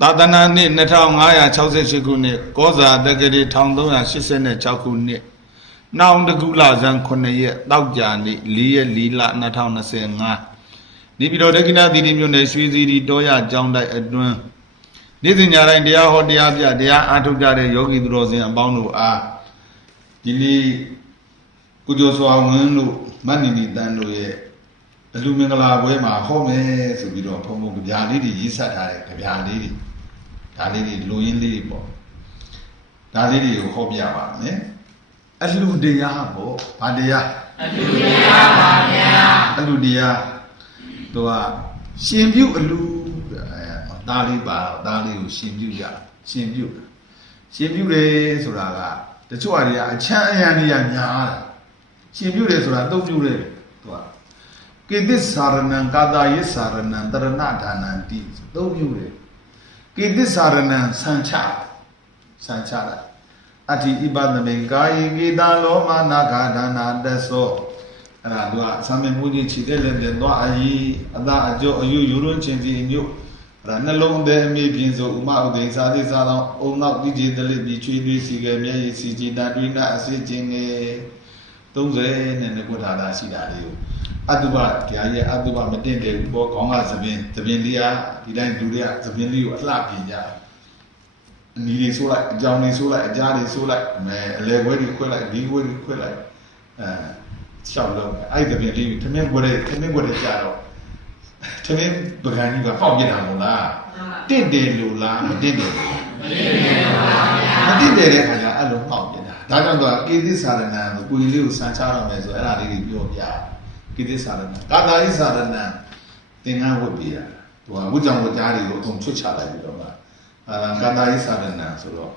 သာသနာနှစ်2568ခုနှစ်ကောဇာတက္ကရီ1386ခုနှစ်နောင်တကူလဇန်9ရက်တောက်ကြနေ့4ရက်4လ2025နေပြည်တော်ဒက္ခိဏသီရိမြို့နယ်ရွှေစီရီတောရကျောင်းတိုက်အတွင်းနေ့စဉ်ညတိုင်းတရားဟောတရားပြတရားအားထုတ်ကြတဲ့ယောဂီသူတော်စင်အပေါင်းတို့အားဒီနေ့ကုကျော်စွာဝင်းတို့မတ်နီနီတန်းတို့ရဲ့အလူမင်္ဂလာပွဲမှာဟောမယ်ဆိုပြီးတော့ဘုံဘုံကြပြားလေးတွေရေးဆက်ထားတဲ့ကြပြားလေးတွေဒါလေးတွေလူရင်းလေးတွေပေါ့ဒါလေးတွေကိုဟောပြပါမယ်အလူတရားပေါ့ဘာတရားအလူတရားပါဗျာအလူတရားသူကရှင်ပြုအလူဒါလေးပါဒါလေးကိုရှင်ပြုကြရှင်ပြုတယ်ဆိုတာကတချို့အရာအချမ်းအယံတွေကများတာရှင်ပြုတယ်ဆိုတာသုံးပြုတယ်သူကကိသစ္စာရဏံကာတာယစ္စာရဏံတရဏဒါနံတိသုံးပြုတယ်ကိသစ္စာရဏံဆံချတာအတ္တိဣပဒမေကာယေကိတာလောမနာဂဒါနာတသောအဲ့ဒါသူကသံမေမူကြီးခြေတဲ့လည်းပြန်သွားအကြီးအသာအကျော်အယူယူရွန်းချင်းစီညု့အဲ့ဒါနှလုံးသည်အမိပြင်ဆိုဥမဥဒိစာတိစာသောအုံနောက်တိจิตလိပြီးချွေးသွေးစီကဲမျက်ရည်စီကြည်တာတွေးနာအစစ်ချင်းငယ်30နဲ့ကုထာတာရှိတာလေးကိုအတုပတရားရဲ့အတုပမတင်တယ်ဘောခေါင်းကသပင်လေးအားဒီတိုင်းလူတွေကသပင်လေးကိုအလှပြင်ကြအနီတွေဆိုးလိုက်အကြောင်းတွေဆိုးလိုက်အကြားတွေဆိုးလိုက်အလဲဝဲတွေခွဲလိုက်ဒီဝဲတွေခွဲလိုက်ရှောက်လုံးအဲ့သပင်လေးကိုထမင်းခွဲတဲ့ကြတော့ထမင်းပကံကြီးကပေါက်ပြတာမို့လားတင့်တယ်လို့လားမတင့်တယ်မတင့်တယ်တဲ့ခါကျအဲ့လိုပေါက်ပြတာဒါကြောင့်တော့ကိသစ္စာရဏံကိုကိုကြီးလေးကိုစံချရမယ်ဆိုအဲ့ဒါလေးတွေပြောပြကိသစ္စာရဏံကာတာယစ္စာရဏံသင်္ကန်းဝတ်ပြရသူကဝတ်ကြောင့်ဝတ်ကြားတွေကိုအကုန်ချွတ်ချလိုက်ပြီးတော့ကာတာယစ္စာရဏံဆိုတော့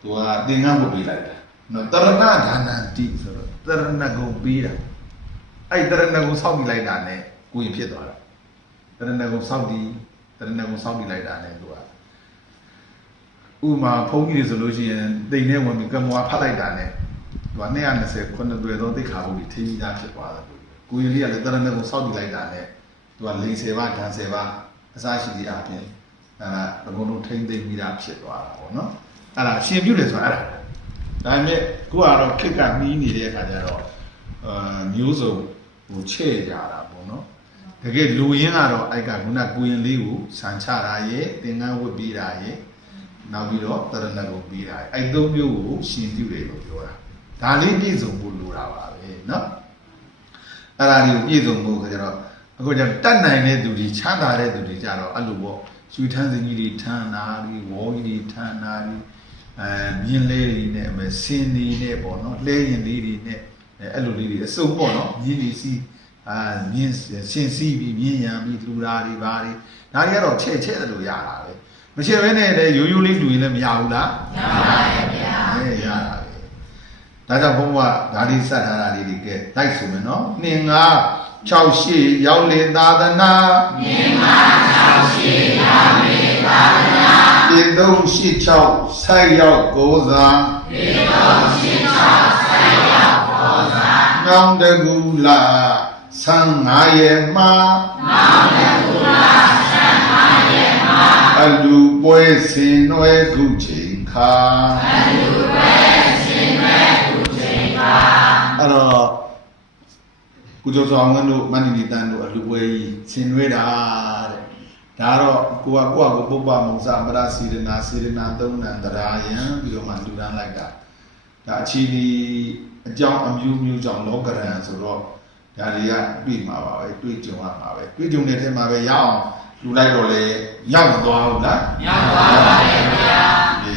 သူကသင်္ကန်းဝတ်ပြလိုက်တာနော်တရဏဒါနံတိဆိုတော့တရဏဂုံပြီးတာအဲ့တရဏဂုံဆောက်ပြီးလိုက်တာ ਨੇ ကိုရင်ဖြစ်သွားတာတရဏဂုံဆောက်ပြီးလိုက်တာ ਨੇ သူကဥမာဖုန်းကြီးဆိုလို့ရှိရင်တိမ်နဲ့ဝင်ပြီးကမွာဖတ်လိုက်တာ ਨੇ သူက220ခုနှစ်တွေ့သောသိက္ခာပုဒ်ကြီးထင်းကြီးသားဖြစ်သွားတယ်ကိုရင်လေးကလည်းတရဏဂုံဆောက်ပြီးလိုက်တာ ਨੇ သူကလိန်10ပါးဓာန်10ပါးအစရှိသည့်အပြင်အဲ့ဒါအကုန်လုံးထိမ့်သိမ့်ပြီးသားဖြစ်သွားတာပေါ့နော်အဲ့ဒါရှင်ပြုတယ်ဆိုတာအဲ့ဒါဒါပေမဲ့ကိုကတော့ခက်ကမီးနေတဲ့အခါကျတော့မျိုးစုံဟိုချဲ့ကြတာပေါ့နော်တကယ်လူရင်းကတော့အဲ့ကခုနကိုရင်လေးကိုဆန်ချတာရဲ့သင်္ကန်းဝတ်ပြီးတာရဲ့နောက်ပြီးတော့တရဏဂုံပြီးတာအဲ့သုံးမျိုးကိုရှင်ပြုတယ်လို့ပြောတာဒါလေးပြည့်စုံဖို့လိုတာပါပဲနော်အဲ့ဒါလေးကိုပြည့်စုံဖို့ကျတော့အခုကျတတ်နိုင်တဲ့သူတွေချမ်းသာတဲ့သူတွေကြတော့အဲ့လိုပေါ့ရွှေထန်းစင်ကြီးတွေထမ်းတာတွေဝေါ်ကြီးတွေထမ်းတာတွေမြင်းလေးတွေနဲ့ဆင်းနေနဲ့ပေါ့နော်လဲရင်လေးတွေနဲ့အဲ့လိုလေးတွေအစုံပေါ့နော်မြင်းတွေစီမြင်းဆင်းစီးပြီးမြင်းရံပြီးလူတာတွေဘာတွေဒါတွေကတော့ချဲ့တယ်လို့ရတာပဲမချဲ့ဘဲနဲ့လည်းရိုးရိုးလေးလူရင်လည်းမရဘူးလားရပါတယ်ဗျာရတာပဲဒါကြောင့်ဘုန်းကဒါလေးစက်ထားတာလေးတွေကလိုက်ဆိုမယ်နော်2 5 6 8ရောက်လေသာသနာ2 5 6 8ရောက်လေသာသနာ3 8 6ဆိုင်ရောက်ကိုးစား3 8 6ဆိုင်ရောက်ကိုးစားနောင်တကူလာဆန်း9ရက်မှာနောင်တကူလာဆန်း9ရက်မှာအလူပွဲစင်နွယ်ခုချိန်ခါအလူပွဲစင်နွယ်ခုချိန်ခါအဲ့တော့ကုကျော်စွာဝင်းတို့မန္တလေးတန်းတို့အလူပွဲကြီးဆင်နွယ်တာတဲ့ဒါတော့ကိုကပုပ္ပမုံစပရစီရနာသုံးနံတရားယံပြီးတော့မှလူတန်းလိုက်တာဒါအခြေဒီအကြောင်းအမျိုးကြောင့်လောကရန်ဆိုတော့ဒါတွေကတွေ့မှာပါပဲတွေ့ကြုံရမှာပဲတွေ့ကြုံတဲ့ထဲမှာပဲရအောင်လူလိုက်တော့လေရောက်မသွားဘူးလားရောက်သွားပါတယ်ဗျာဒီ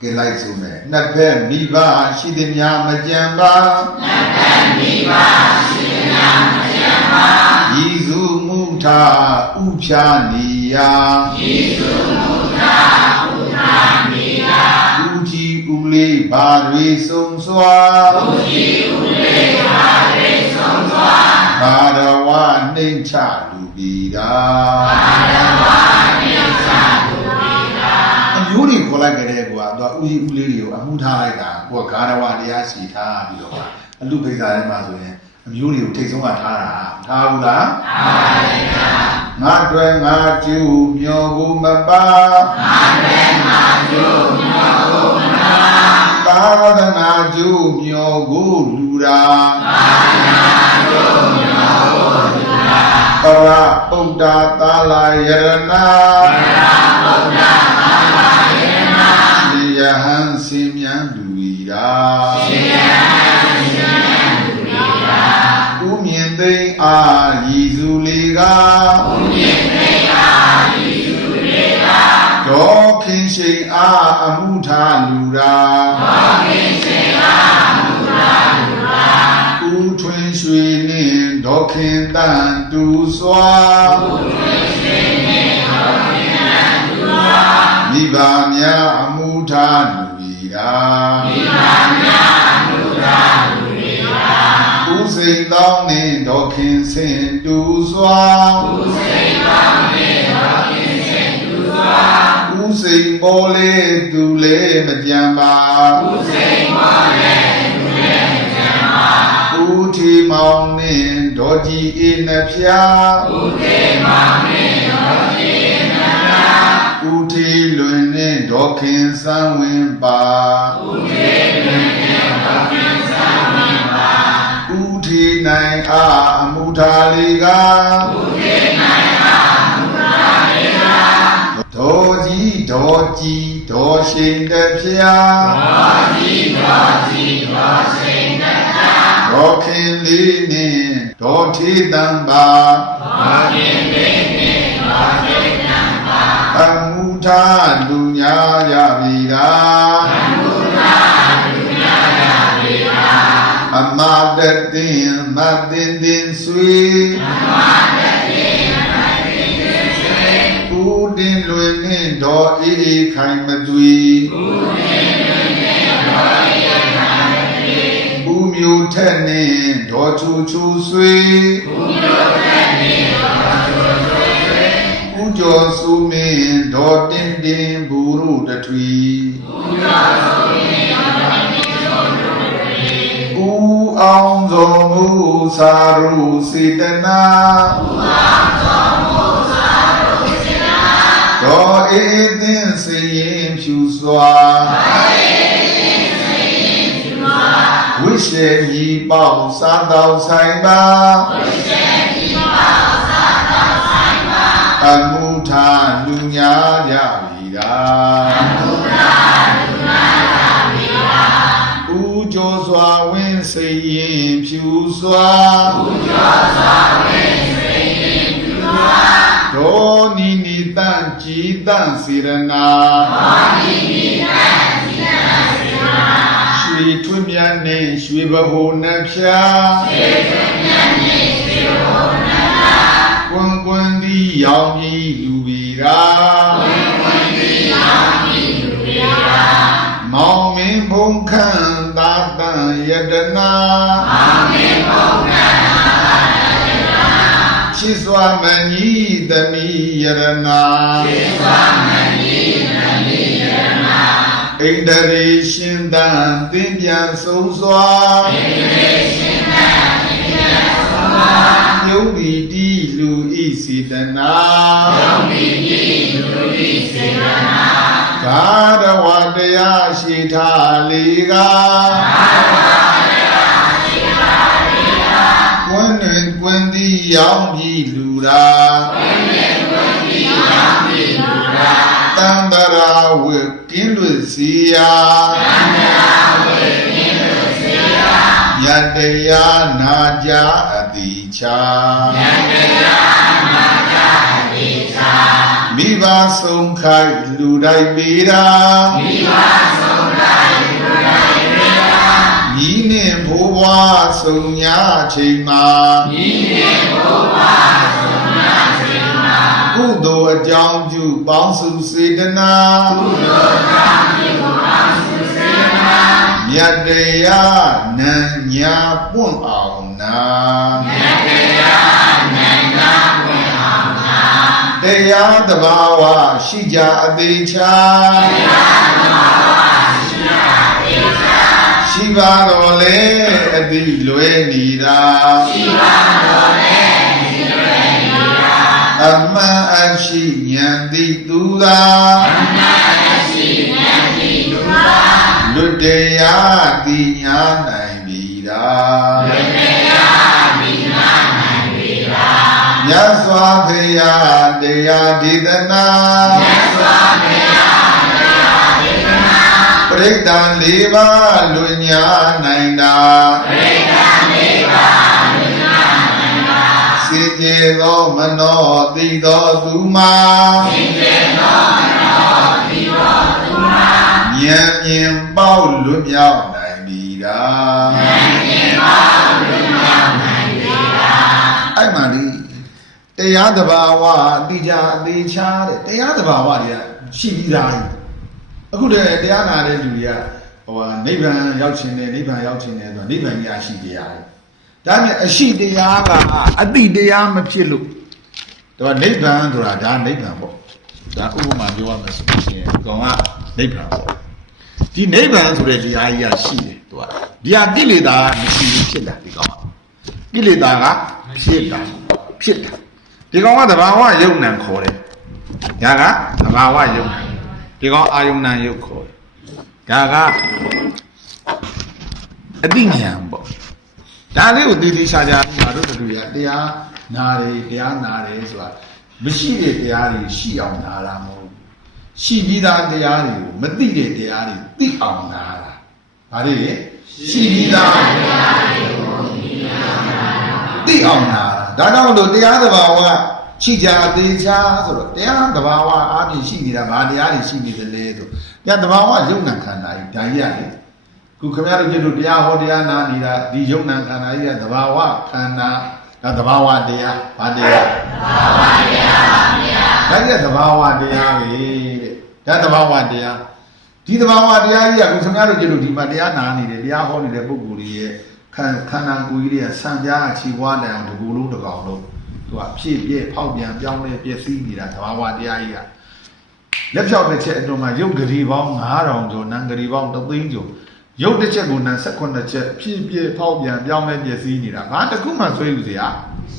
ကဲလိုက်ဆိုမယ်နှစ်ဖက်မိဘရှိသည်များမကြံပါနှစ်ဖက်မိဘရှိသည်များမကြံပါဤစုမူထာဥဖြာနေယာဤစုမူထာဥဖြာနေယာဥကြီးဥလေးဘာတွေဆုံးစွာဥကြီးဥလေးဘာတွေဆုံးစွာဘာရဝနှိမ့်ချလူပြီးတာဘာရဝနှိမ့်ချလူပြီးတာအမျိုးတွေခေါ်လိုက်ကြတဲ့ကွာသူကဥကြီးဥလေးတွေကိုအမှုထားလိုက်တာကိုကဂါရဝတရားစီထားပြီးတော့အလူပိဿာထဲမှာဆိုရင်အ မျိုးတွေကိုထိတ်ဆုံးကထားတာထားဘူးလားငါတွေငါကျူမျောကိုမပါသာသနာကျူမျောကိုလူရာပရပုဒ္ဒါသာလယရဏယဟန်စင်မြန်းလူရာဥမြင့်သိမ်းအားရည်စုလေးကဒေါခင်ရှိန်အားအမှုထားလူရာဥထွင်းရွှေနှင့်ဒေါခင်တန်တူစွာမိဘများအမှုထားလူရာဥစိန်သောင်းနှင့်ဒေါခင်ဆင်တူစွာဥစိန်ပေါ်လေသူလေမကြံပါဥထီမောင်နှင့်ဒေါကြီးအေးနှဖျားဥထီလွင်နှင့်ဒေါခင်စံဝင်ပါဥထီနိုင်အားအမှုထားလေးကဒေါကြီးဒေါရှိန်တဖျားဒေါခင်လေးနှင့်ဒေါထေတံပါအမှုထားလူညာရပြီရာအမတတင်မတင်တင်ဆွေဦးတင်လွင်နှင့်ဒေါ်အေးအေးခိုင်မသွေဦးမျိုးထက်နှင့်ဒေါ်ချူချူဆွေဦးကျော်စုမင်းဒေါ်တင်တင်ဘူရုတထွီဦးအောင်စောမူစာရုစေတနာဒေါ်အေးသင်းစရင်ဖြူစွာဝိရှေကြီးပေါစားတော်ဆိုင်ပါအမှုထားလူညာရပြီရာဦးကျော်စွာဝင်းစရင်ဖြူစွာဒေါ်နီနီတန့်ကြည်တန့်စေရနာရွှေထွန်းမြတ်နှင့်ရွှေဘဟိုနှဖျားကွန်ဒီရောင်ကြီးလူဗီရာမောင်မင်းဘုံခန့်သာတန်ယတနာချစ်စွာမကြီးသမီးယရနာဣန္ဒရေရှင်သန်သင်ပြန်ဆုံးစွာယုံဒီတိလူဤစေတနာကာရဝတရားရှိထားလေကကွန်းတွင်ကွန်းသည်ရောင်ကြီးလူရာတန်တရာဝကင်းလွတ်စီယာယတ္တရားနာကြအတိချာမိဘဆုံးခိုက်လူတိုင်းပေရာညီနှင့်ဘိုးဘွားဆုံးညာချိန်မှာကုသိုလ်အကြောင်းပြုပေါင်းစုစေတနာမြတ်တရားနံညာပွင့်အောင်နာတရားတဘာဝရှိကြအသေးချာ ရှိပါတော်လေအတိလွယ်နေတာရှိပါတော်လေအတိလွယ်နေတာအမှန်အရှိဉာဏ်သိသူသာအမှန်အရှိဉာဏ်သိသူသာလွတ်တရားသိညာနိုင်ပြီသာလွတ်တရားသိညာနိုင်ပြီသာမြတ်စွာဘုရားတရားဒေသနာမြတ်စွာဘုရားတရားဒေသနာပရိသတ်၄ပါးလွင်ညာနိုင်တာပရိသတ်၄ပါးလွင်ညာနိုင်တာစေကျေသောမနောတိသောသူမှာစေကျေသောမနောတိသောသူမှာဉာဏ်မြင်ပေါက်လွတ်မြောက်နိုင်ပြီတာဉာဏ်မြင်ပေါက်လွတ်မြောက်နိုင်ပြီတာအဲ့မှဒီတရားတဘာဝတိကြအသေးချားတဲ့တရားတဘာဝတွေကရှိပြီးသားအခုတည်းတရားနာတဲ့လူတွေကနိဗ္ဗာန်ရောက်ခြင်းနဲ့နိဗ္ဗာန်ရောက်ခြင်းနဲ့ဆိုနိဗ္ဗာန်ကြီးအရှိတရားဒါနဲ့အရှိတရားကအတိတရားမဖြစ်လို့ဒါနိဗ္ဗာန်ဆိုတာဒါနိဗ္ဗာန်ပေါ့ဒါဥပမာပြောရမယ်ဆိုရင်ကောင်ကနိဗ္ဗာန်ပေါ့ဒီနိဗ္ဗာန်ဆိုတဲ့တရားကြီးကရှိတယ်သူကဒီဟာကိလေသာမရှိဘူးဖြစ်တာဒီကောင်ကကိလေသာကဖြစ်တာဒီကောင်ကသဘာဝယုံနံခေါ်တယ်ဒါကသဘာဝယုံနံဒီကောင်အာယုံနံယုတ်ခေါ်တယ်ဒါကအတိညာပေါ့ဒါလေးကိုတည်တည်ချာချာငါတို့တို့ရတရားနာတယ်ဆိုတာမရှိတဲ့တရားတွေရှိအောင်နာတာမဟုတ်ရှိပြီးသားတရားတွေကိုမသိတဲ့တရားတွေသိအောင်နာတာဒါလေးလေရှိပြီးသားတရားတွေကိုသိအောင်နာတာဒါကြောင့်လို့တရားသဘာဝရှိကြသေးချာဆိုတော့တရားသဘာဝအားဖြင့်ရှိနေတာဗာတရားတွေရှိနေတယ်လေဆိုတရားသဘာဝယုံနာခန္ဓာကြီးဒါကြီးရတယ်ခုခင်ဗျားတို့ကျတော့တရားဟောတရားနာနေတာဒီယုံနာခန္ဓာကြီးကသဘာဝခန္ဓာဒါသဘာဝတရားဗာတရားသဘာဝတရားပါဗျာဒါကြီးကသဘာဝတရားပဲတဲ့ဒါသဘာဝတရားဒီသဘာဝတရားကြီးကခုခင်ဗျားတို့ကျတော့ဒီမှာတရားနာနေတယ်တရားဟောနေတဲ့ပုဂ္ဂိုလ်တွေရဲ့ခန္ဓာကိုယ်ကြီးတွေကဆံပြားချီပွားနိုင်အောင်ဒီကိုယ်လုံးတစ်ကောင်လုံးသူကဖြည့်ပြည့်ဖောက်ပြန်ပြောင်းလဲပြည့်စည်နေတာသဘာဝတရားကြီးကလက်ဖြောက်တစ်ချက်အတွင်းမှာရုပ်ဂရီပေါင်း9000ကျော်နံဂရီပေါင်း3သိန်းကျော်ရုပ်တစ်ချက်ကိုနံ18ချက်ဖြည့်ပြည့်ဖောက်ပြန်ပြောင်းလဲပြည့်စည်နေတာဘာတစ်ခုမှဆွဲယူစရာ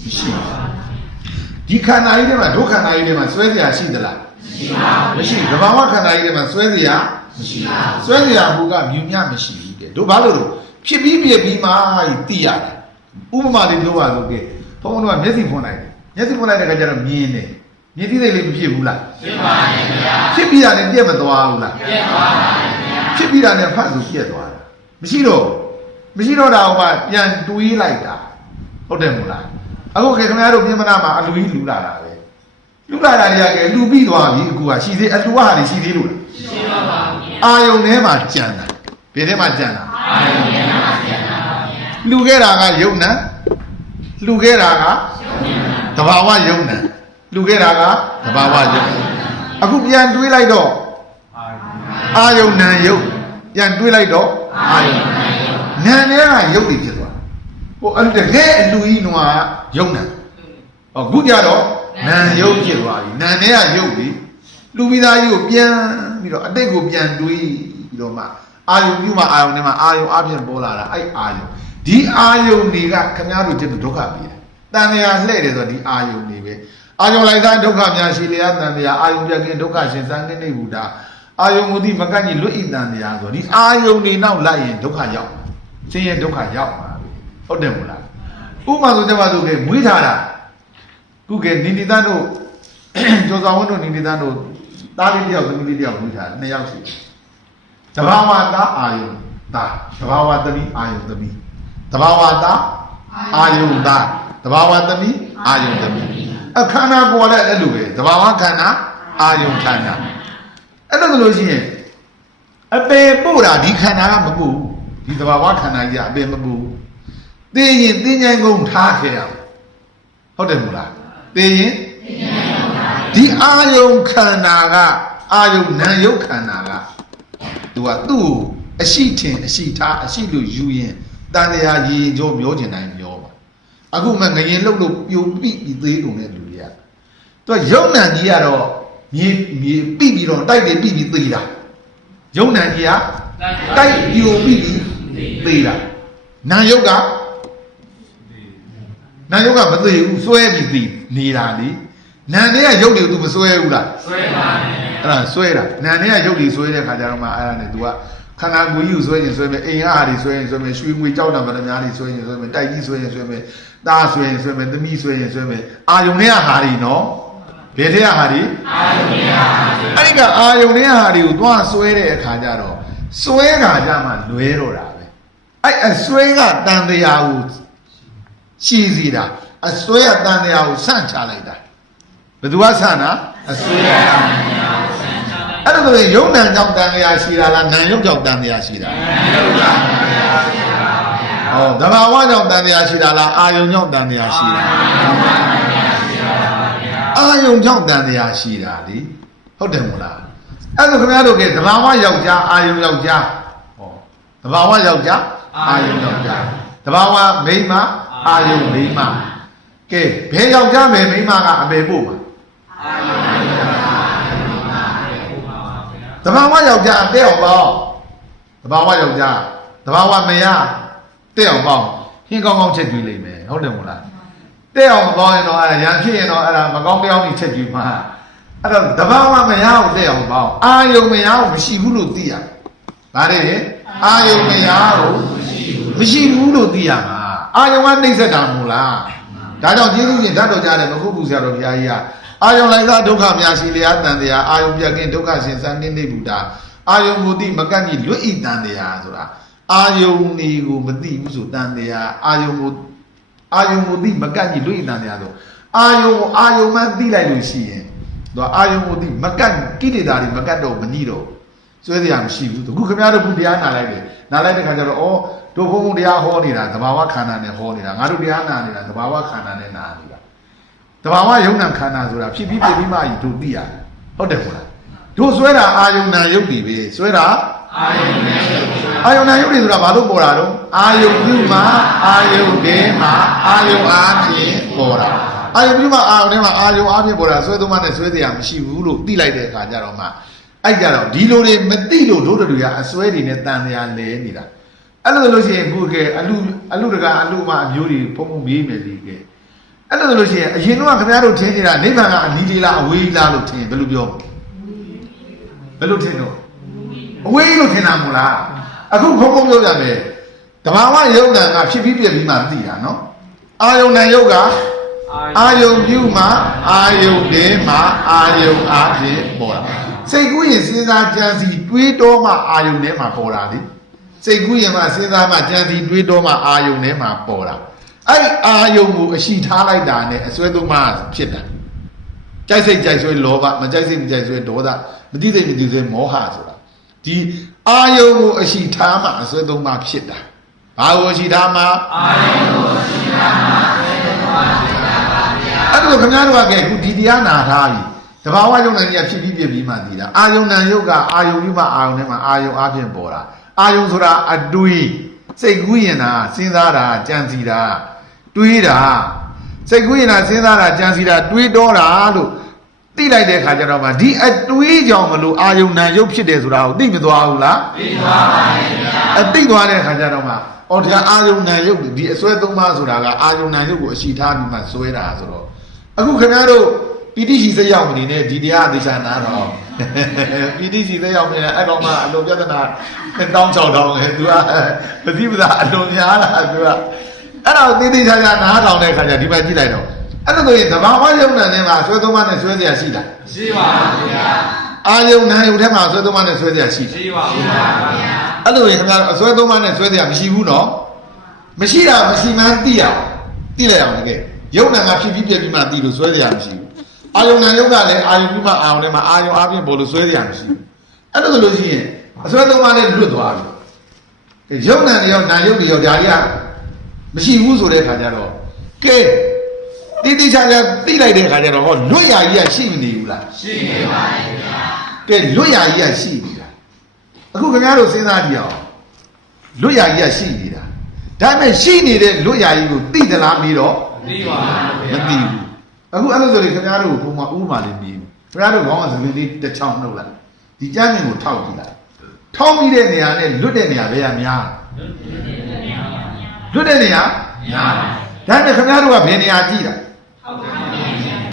မရှိဘူးဒီခန္ဓာကြီးထဲမှာဒုက္ခန္ဓာကြီးထဲမှာဆွဲစရာရှိသလားမရှိပါဘူးမရှိသဘာဝခန္ဓာကြီးထဲမှာဆွဲစရာမရှိဘူးဆွဲစရာဘူးကမြူမြမရှိဘူးတဲ့တို့ဘာလို့လဲဖြစ်ပြီးပြည့်ပြီးမှသိရတယ်ဥပမာလေးပြောပါလို့ကဲဘုန်းတော်ကမျက်စိဖွင့်လိုက်တယ်မျက်စိဖွင့်လိုက်တဲ့အခါကျတော့မြင်တယ်မြင်သိတဲ့လေးမဖြစ်ဘူးလားဖြစ်ပါရဲ့ဗျာဖြစ်ပြီးတာနဲ့ပြည့်မသွားဘူးလားပြည့်သွားပါရဲ့ဗျာဖြစ်ပြီးတာနဲ့ဖတ်ဆိုပြည့်သွားတာမရှိတော့တာဟိုကပြန်တွေးလိုက်တာဟုတ်တယ်မို့လားအခုခင်ဗျားတို့ပြင်မနာမှာအလူကြီးလူလာတာပဲလူလာတာတွေကဲလူပြီးသွားပြီအခုကရှိသေးအလူဟာတွေရှိသေးလို့လားရှိပါပါဗျာအာယုံထဲမှာကြံတာဘယ်ထဲမှာကြံတာအာယုံထဲမှာကြံတာပါဗျာလူခဲ့တာကယုံနံလူခဲ့တာကသဘာဝယုံနံလူခဲ့တာကသဘာဝယုံအခုပြန်တွေးလိုက်တော့အာယုံနံယုံပြန်တွေးလိုက်တော့အာယုံနံယုံနံထဲကယုံတွေဖြစ်သွားဟိုတကယ်အလူကြီးနွားယုံနံဟောခုကြတော့နံယုံဖြစ်သွားပြီနံထဲကယုံပြီလူပြီးသားကြီးကိုပြန်ပြီးတော့အတိတ်ကိုပြန်တွေးပြီးတော့မှအာယုံပြုမှအာယုံထဲမှာအာယုံအပြင်ပေါ်လာတာအဲ့အာယုံဒီအာယုန်တွေကခင်ဗျားတို့ကျတော့ဒုက္ခပြီးတယ်။တန်မြာလှဲ့တယ်ဆိုတော့ဒီအာယုန်တွေပဲ။အာယုန်လိုက်သားဒုက္ခများရှိလျာတန်မြာအာယုန်ပြက်ကင်းဒုက္ခရှင်သံကိနေဘုဒ္ဓအာယုန်မူတိမကန့်ကြီးလွတ်ဤတန်မြာဆိုဒီအာယုန်တွေနောက်လိုက်ရင်ဒုက္ခရောက်။ဆင်းရဲဒုက္ခရောက်မှာပဲ။ဟုတ်တယ်မို့လား။ဥပမာဆိုကြပါစို့ကမွေးထားတာခုကနိတိတန်တို့ကျော်ဆောင်ဝင်းတို့နိတိတန်တို့သားလေးတယောက်သမီးလေးတယောက်မွေးထားတယ်2ယောက်ရှိတယ်။တဘာဝသားအာယုန်သားတဘာဝသမီးအာယုန်သမီးတဘာဝတာအာယုန်တာတဘာဝသမီးအာယုန်သမီးအခန္ဓာကိုယ်လည်းအဲ့လိုပဲတဘာဝခန္ဓာအာယုန်ခန္ဓာအဲ့လိုဆိုလို့ရှိရင်အပေပို့တာဒီခန္ဓာကမပို့ဒီတဘာဝခန္ဓာကြီးကအပေမပို့သိရင်သိဉာဏ်ကုန်ထားခဲ့ရဟုတ်တယ်မို့လားသိရင်ဒီအာယုန်ခန္ဓာကအာယုန်နာယုတ်ခန္ဓာကသူကသူ့အရှိထင်အရှိထားအရှိလို့ယူရင်တန်တရားရည်ကြောမျောကျင်တိုင်းမျောပါအခုမှငရင်လှုပ်လို့ပြိုပိပြီးသေးကုန်တဲ့လူတွေကသူကယုံနံကြီးကတော့မြေပိပြီးတော့တိုက်တယ်ပိပြီးသေးတာယုံနံကြီးကတိုက်ပြိုပိပြီး သေးလားနာယုတ်ကမသေးဘူးစွဲပြီးသိနေတာလေနာနဲ့ကယုတ်တွေ तू မစွဲဘူးလားစွဲပါနဲ့အဲ့ဒါစွဲတာနာနဲ့ကယုတ်တွေစွဲတဲ့ခါကျတော့မှအဲ့ဒါနဲ့ तू ကခန္ဓာကိုယ်ကြီးကိုစွဲရင်စွဲမယ်အိမ်အားတွေစွဲရင်စွဲမယ်ရွှေငွေကြောက်တာဗလာများတွေစွဲရင်စွဲမယ်တိုက်ကြီးစွဲရင်စွဲမယ်သားစွဲရင်စွဲမယ်သမီးစွဲရင်စွဲမယ်အာယုန်နဲ့ဟာတွေနော်ဘယ်ထဲဟာတွေအာယုန်နဲ့ဟာတွေအဲ့ဒီကအာယုန်နဲ့ဟာတွေကိုသွားစွဲတဲ့အခါကျတော့စွဲတာကြမှလွဲတော့တာပဲအဲ့အစွဲကတန်တရားကိုရှိစီတာအစွဲကတန်တရားကိုဆန့်ချလိုက်တာဘယ်သူကဆန့်တာအစွဲကတန်တရားကိုဆန့်ချလိုက်အဲ့ဒါဆိုရင်ယုံနံကြောင့်တန်တရားရှိတာလားနံယုတ်ကြောင့်တန်တရားရှိတာနံယုတ်ကြောင့်တန်တရားရှိတာပါဗျာဟောသဘာဝကြောင့်တန်တရားရှိတာလားအာယုံကြောင့်တန်တရားရှိတာအာယုံကြောင့်တန်တရားရှိတာလေဟုတ်တယ်မို့လားအဲ့ဒါခင်ဗျားတို့ကသဘာဝယောက်ျားအာယုံယောက်ျားဟောသဘာဝယောက်ျားအာယုံယောက်ျားသဘာဝမိန်းမအာယုံမိန်းမကဲဘယ်ယောက်ျားဘယ်မိန်းမကအပေပို့မှာအာယုံမိန်းမသဘာဝယောက်ျားတဲ့အောင်ပေါ့သဘာဝယောက်ျားသဘာဝမယားတဲ့အောင်ပေါ့ဟင်းကောင်းကောင်းချက်ကြည့်လိမ့်မယ်ဟုတ်တယ်မို့လားတဲ့အောင်မပေါင်းရင်တော့အဲ့ဒါရံဖြစ်ရင်တော့အဲ့ဒါမကောင်းတရားကြီးချက်ကြည့်မှာအဲ့တော့တဘာဝမရအောင်တဲ့အောင်ပေါ့အာယုံမရအောင်မရှိဘူးလို့သိရဗါတဲ့အာယုံမရအောင်မရှိဘူးလို့သိရမှာအာယုံကနှိမ့်ဆက်တာမို့လားဒါကြောင့်ကျေးဇူးရှင်ဓာတ်တော်ကြားတယ်မဟုတ်ဘူးဆရာတော်ဘုရားကြီးကအာယုံလိုက်သာဒုက္ခများရှိလျာတန်တရားအာယုံပြက်ကင်းဒုက္ခရှင်စံနေနေဘူးတာအာယုံကိုသိမကန့်ကြီးလွတ်ဤတန်တရားဆိုတာအာယုံဒီကိုမသိဘူးဆိုတန်တရားအာယုံကိုသိမကန့်ကြီးလွတ်ဤတန်တရားဆိုအာယုံမှသိလိုက်လို့ရှိရင်တော့အာယုံကိုသိမကတ်ကိလေသာတွေမကတ်တော့မနှီးတော့စွဲစရာမရှိဘူးအခုခင်ဗျားတို့ခုတရားနာလိုက်တယ်နားလိုက်တဲ့ခါကျတော့ဩတို့ဘုံဘုံတရားဟောနေတာသဘာဝခန္ဓာနဲ့ဟောနေတာငါတို့တရားနာနေတာသဘာဝခန္ဓာနဲ့နာနေတာသဘာဝယုံနာခန္ဓာဆိုတာဖြစ်ပြီးပြပြီးမှကြီးတို့သိရတယ်ဟုတ်တယ်မို့လားတို့စွဲတာအာယုံနာယုတ်တွေပဲစွဲတာအာယုံနာယုတ်တွေဆိုတာဘာလို့ပေါ်တာတော့အာယုံပြုမှာအာယုံတဲမှာအာယုံအားဖြင့်ပေါ်တာအာယုံပြုမှာအာယုံထဲမှာအာယုံအားဖြင့်ပေါ်တာစွဲသုံးမနဲ့စွဲတရားမရှိဘူးလို့သိလိုက်တဲ့အခါကျတော့မှအဲ့ကြတော့ဒီလိုတွေမသိလို့တို့တွေကအစွဲတွေနဲ့တန်တရားလဲနေတာအဲ့လိုလို့ရှိရင်ခုကအလူတကာအလူမအမျိုးတွေပုံပုံမေးမယ်ဒီကဲအဲ့လိုလို့ရှိရင်အရင်တော့ခင်ဗျားတို့ထင်နေတာနိဗ္ဗာန်ကအနီးလေးလားအဝေးလားလို့ထင်ဘယ်လိုပြောဘယ်လိုထင်တော့အဝေးလို့ထင်တာမို့လားအခုဘုံဘုံပြောကြတယ်တဘာဝယုံနာကဖြစ်ပြီးပြပြီးမှသိတာနော်အာယုံနာယုတ်ကအာယုံပြုမှာအာယုံတဲမှာအာယုံအားဖြင့်ပေါ်တာစိတ်ကူးရင်စဉ်းစားကြံစီတွေးတောမှအာယုံထဲမှာပေါ်တာလေစိတ်ကူးရင်မှစဉ်းစားမှကြံစီတွေးတောမှအာယုံထဲမှာပေါ်တာအဲ့အာယုံကိုအရှိထားလိုက်တာနဲ့အစွဲသုံးမှဖြစ်တာကြိုက်စိတ်ကြိုက်ဆွဲလောဘမကြိုက်စိတ်မကြိုက်ဆွဲဒေါသမသိစိတ်မသိဆွဲမောဟဆိုတာဒီအာယုံကိုအရှိထားမှအစွဲသုံးမှဖြစ်တာဘာကိုအရှိထားမှအာယုံကိုအရှိထားမှအစွဲသုံးမှဖြစ်တာပါဗျာအဲ့ဒါခင်ဗျားတို့ကခုဒီတရားနာထားပြီတဘာဝယုံနာကြီးဖြစ်ပြီးပြပြီးမှသိတာအာယုံနာယုတ်ကအာယုံပြုမှအာယုံထဲမှာအာယုံအပြင်ပေါ်တာအာယုံဆိုတာအတွေးစိတ်ကူးရင်တာစဉ်းစားတာကြံစီတာတွေးတာစိတ်ကူးရင်တာစဉ်းစားတာကြံစီတာတွေးတော့တာလို့သိလိုက်တဲ့ခါကျတော့မှဒီအတွေးကြောင့်မလို့အာယုံနာယုတ်ဖြစ်တယ်ဆိုတာကိုသိမသွားဘူးလားသိသွားပါရဲ့ဗျာသိသွားတဲ့ခါကျတော့မှအော်တရားအာယုံနာယုတ်ဒီအစွဲသုံးပါးဆိုတာကအာယုံနာယုတ်ကိုအရှိထားပြီးမှစွဲတာဆိုတော့အခုခင်ဗျားတို့ပီတိရှိစိတ်ရောက်နေနဲ့ဒီတရားအသေးချာနာတော့ပီတိရှိစိတ်ရောက်နေအဲ့ကောင်မှအလိုပြဿနာ16000လေသူကပฏิပဒါအလိုများလားသူကအဲ့တော့သေးသေးချာချာနားထောင်တဲ့ခါကျဒီမှာကြည့်လိုက်တော့အဲ့လိုဆိုရင်သဘာဝယုံနာနဲ့မှာဆွဲသုံးပါးနဲ့ဆွဲเสียရှိတာရှိပါဘူးဗျာအာယုံနာယုံထဲမှာဆွဲသုံးပါးနဲ့ဆွဲเสียရှိရှိပါဘူးဗျာအဲ့လိုရင်ခင်ဗျားအဆွဲသုံးပါးနဲ့ဆွဲเสียမရှိဘူးနော်မရှိတာမရှိမှန်းသိအောင်သိလိုက်အောင်တကယ်ယုံနာကဖြစ်ပြီးပြပြီးမှသိလို့ဆွဲเสียမရှိဘူးအာယုံနာယုံကလည်းအာယုံပြီးမှအာယုံထဲမှာအာယုံအပြင်ပေါ်လို့ဆွဲเสียမရှိဘူးအဲ့လိုဆိုလို့ရှိရင်အဆွဲသုံးပါးနဲ့လွတ်သွားပြီယုံနာတွေရောနာယုံတွေရောဒါကြီးကမရှိဘူးဆိုတဲ့ခါကျတော့ကဲတိတိကျကျသိလိုက်တဲ့ခါကျတော့ဟောလွတ်ရကြီးကရှိမနေဘူးလားရှိနေပါရဲ့ဗျာကဲလွတ်ရကြီးကရှိနေတာအခုခင်ဗျားတို့စဉ်းစားကြည့်အောင်လွတ်ရကြီးကရှိနေတာဒါပေမဲ့ရှိနေတဲ့လွတ်ရကြီးကိုသိသလားပြီးတော့မသိပါဘူးမသိဘူးအခုအဲ့လိုဆိုရင်ခင်ဗျားတို့ဘုံမှာဥပမာလေးမြည်ခင်ဗျားတို့ခေါင်းကစပင်းလေးတစ်ချောင်းနှုတ်လိုက်ဒီကျမ်းမြင်ကိုထောက်ကြည့်လိုက်ထောက်ပြီးတဲ့နေရာနဲ့လွတ်တဲ့နေရာပဲများ လွတ်တဲ့နေရာဒါနဲ့ခင်ဗျားတို့ကဘယ်နေရာကြည့်တာ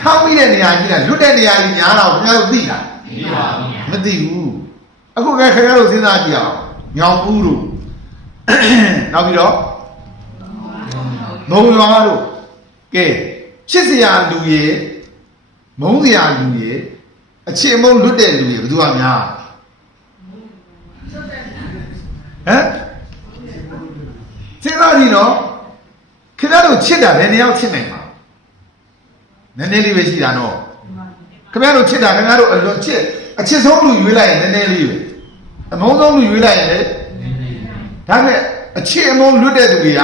ထောင်းပြီးတဲ့နေရာကြည့်တာလွတ်တဲ့နေရာကြီးညားတော့ခင်ဗျားတို့သိလားမသိဘူးအခုကခင်ဗျားတို့စဉ်းစားကြည့်အောင်ညောင်ဦးတို့နောက်ပြီးတော့မုံရွာတို့ကဲချစ်စရာလူရေမုန်းစရာလူရေအခြေမုန်းလွတ်တဲ့လူရေဘယ်သူကများဟမ်စဉ်းစားကြည့်နော်ခင်ဗျားတို့ချစ်တာဘယ်နေရာချစ်နိုင်မှာနည်းနည်းလေးပဲရှိတာနော်ခင်ဗျားတို့ချစ်တာခင်ဗျားတို့အလွန်ချစ်အချစ်ဆုံးလူရွေးလိုက်ရင်နည်းနည်းလေးပဲအမုန်းဆုံးလူရွေးလိုက်ရင်လည်းဒါနဲ့အချစ်အမုန်းလွတ်တဲ့သူတွေက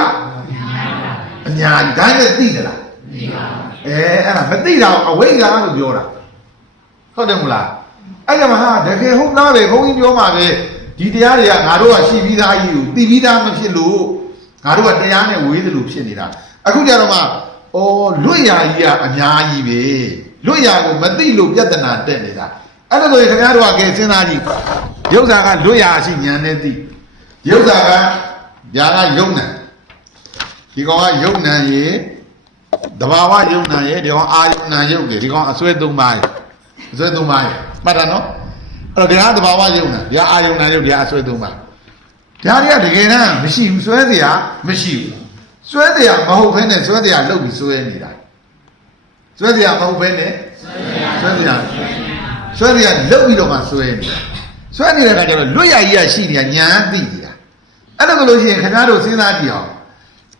အများကြီးဒါနဲ့သိသလားသိပါဘူးအဲ့ဒါမသိတာအဝိဇ္ဇာလို့ပြောတာဟုတ်တယ်မလားအဲ့ဒါမှဟာတကယ်ဟုတ်သားပဲဘုန်းကြီးပြောမှာပဲဒီတရားတွေကငါတို့ကရှိပြီးသားကြီးကိုသိပြီးသားမဖြစ်လို့ငါတို့ကတရားနဲ့ဝေးသလိုဖြစ်နေတာအခုကြတော့မှလွတ်ရာကြီးကအများကြီးပဲလွတ်ရာကိုမသိလို့ပြဿနာတက်နေတာအဲ့ဒါဆိုရင်ခင်ဗျားတို့ကကဲစဉ်းစားကြည့်ရုပ်စာကလွတ်ရာရှိဉာဏ်နဲ့သိရုပ်စာကညာကယုံနံဒီကောင်ကယုံနံရေတဘာဝယုံနံရေဒီကောင်အာယုံနံယုတ်တယ်ဒီကောင်အစွဲသုံးပါးအစွဲသုံးပါးမှတ်တာနော်အဲ့တော့ဒီဟာတဘာဝယုံနံဒီဟာအာယုံနံယုတ်ဒီဟာအစွဲသုံးပါးဒါတွေကတကယ်တမ်းမရှိဘူးစွဲเสียမရှိဘူးစွဲเสียမဟုတ်ဘဲနဲ့စွဲเสียလှုပ်ပြီးစွဲနေတာစွဲเสียမဟုတ်ဘဲနဲ့စွဲเสียလှုပ်ပြီးတော့မှစွဲနေတာစွဲနေတဲ့အခါကျတော့လွတ်ရကြီးကရှိနေတာညာသိနေတာအဲ့ဒါဆိုလို့ရှိရင်ခင်ဗျားတို့စဉ်းစားကြည့်အောင်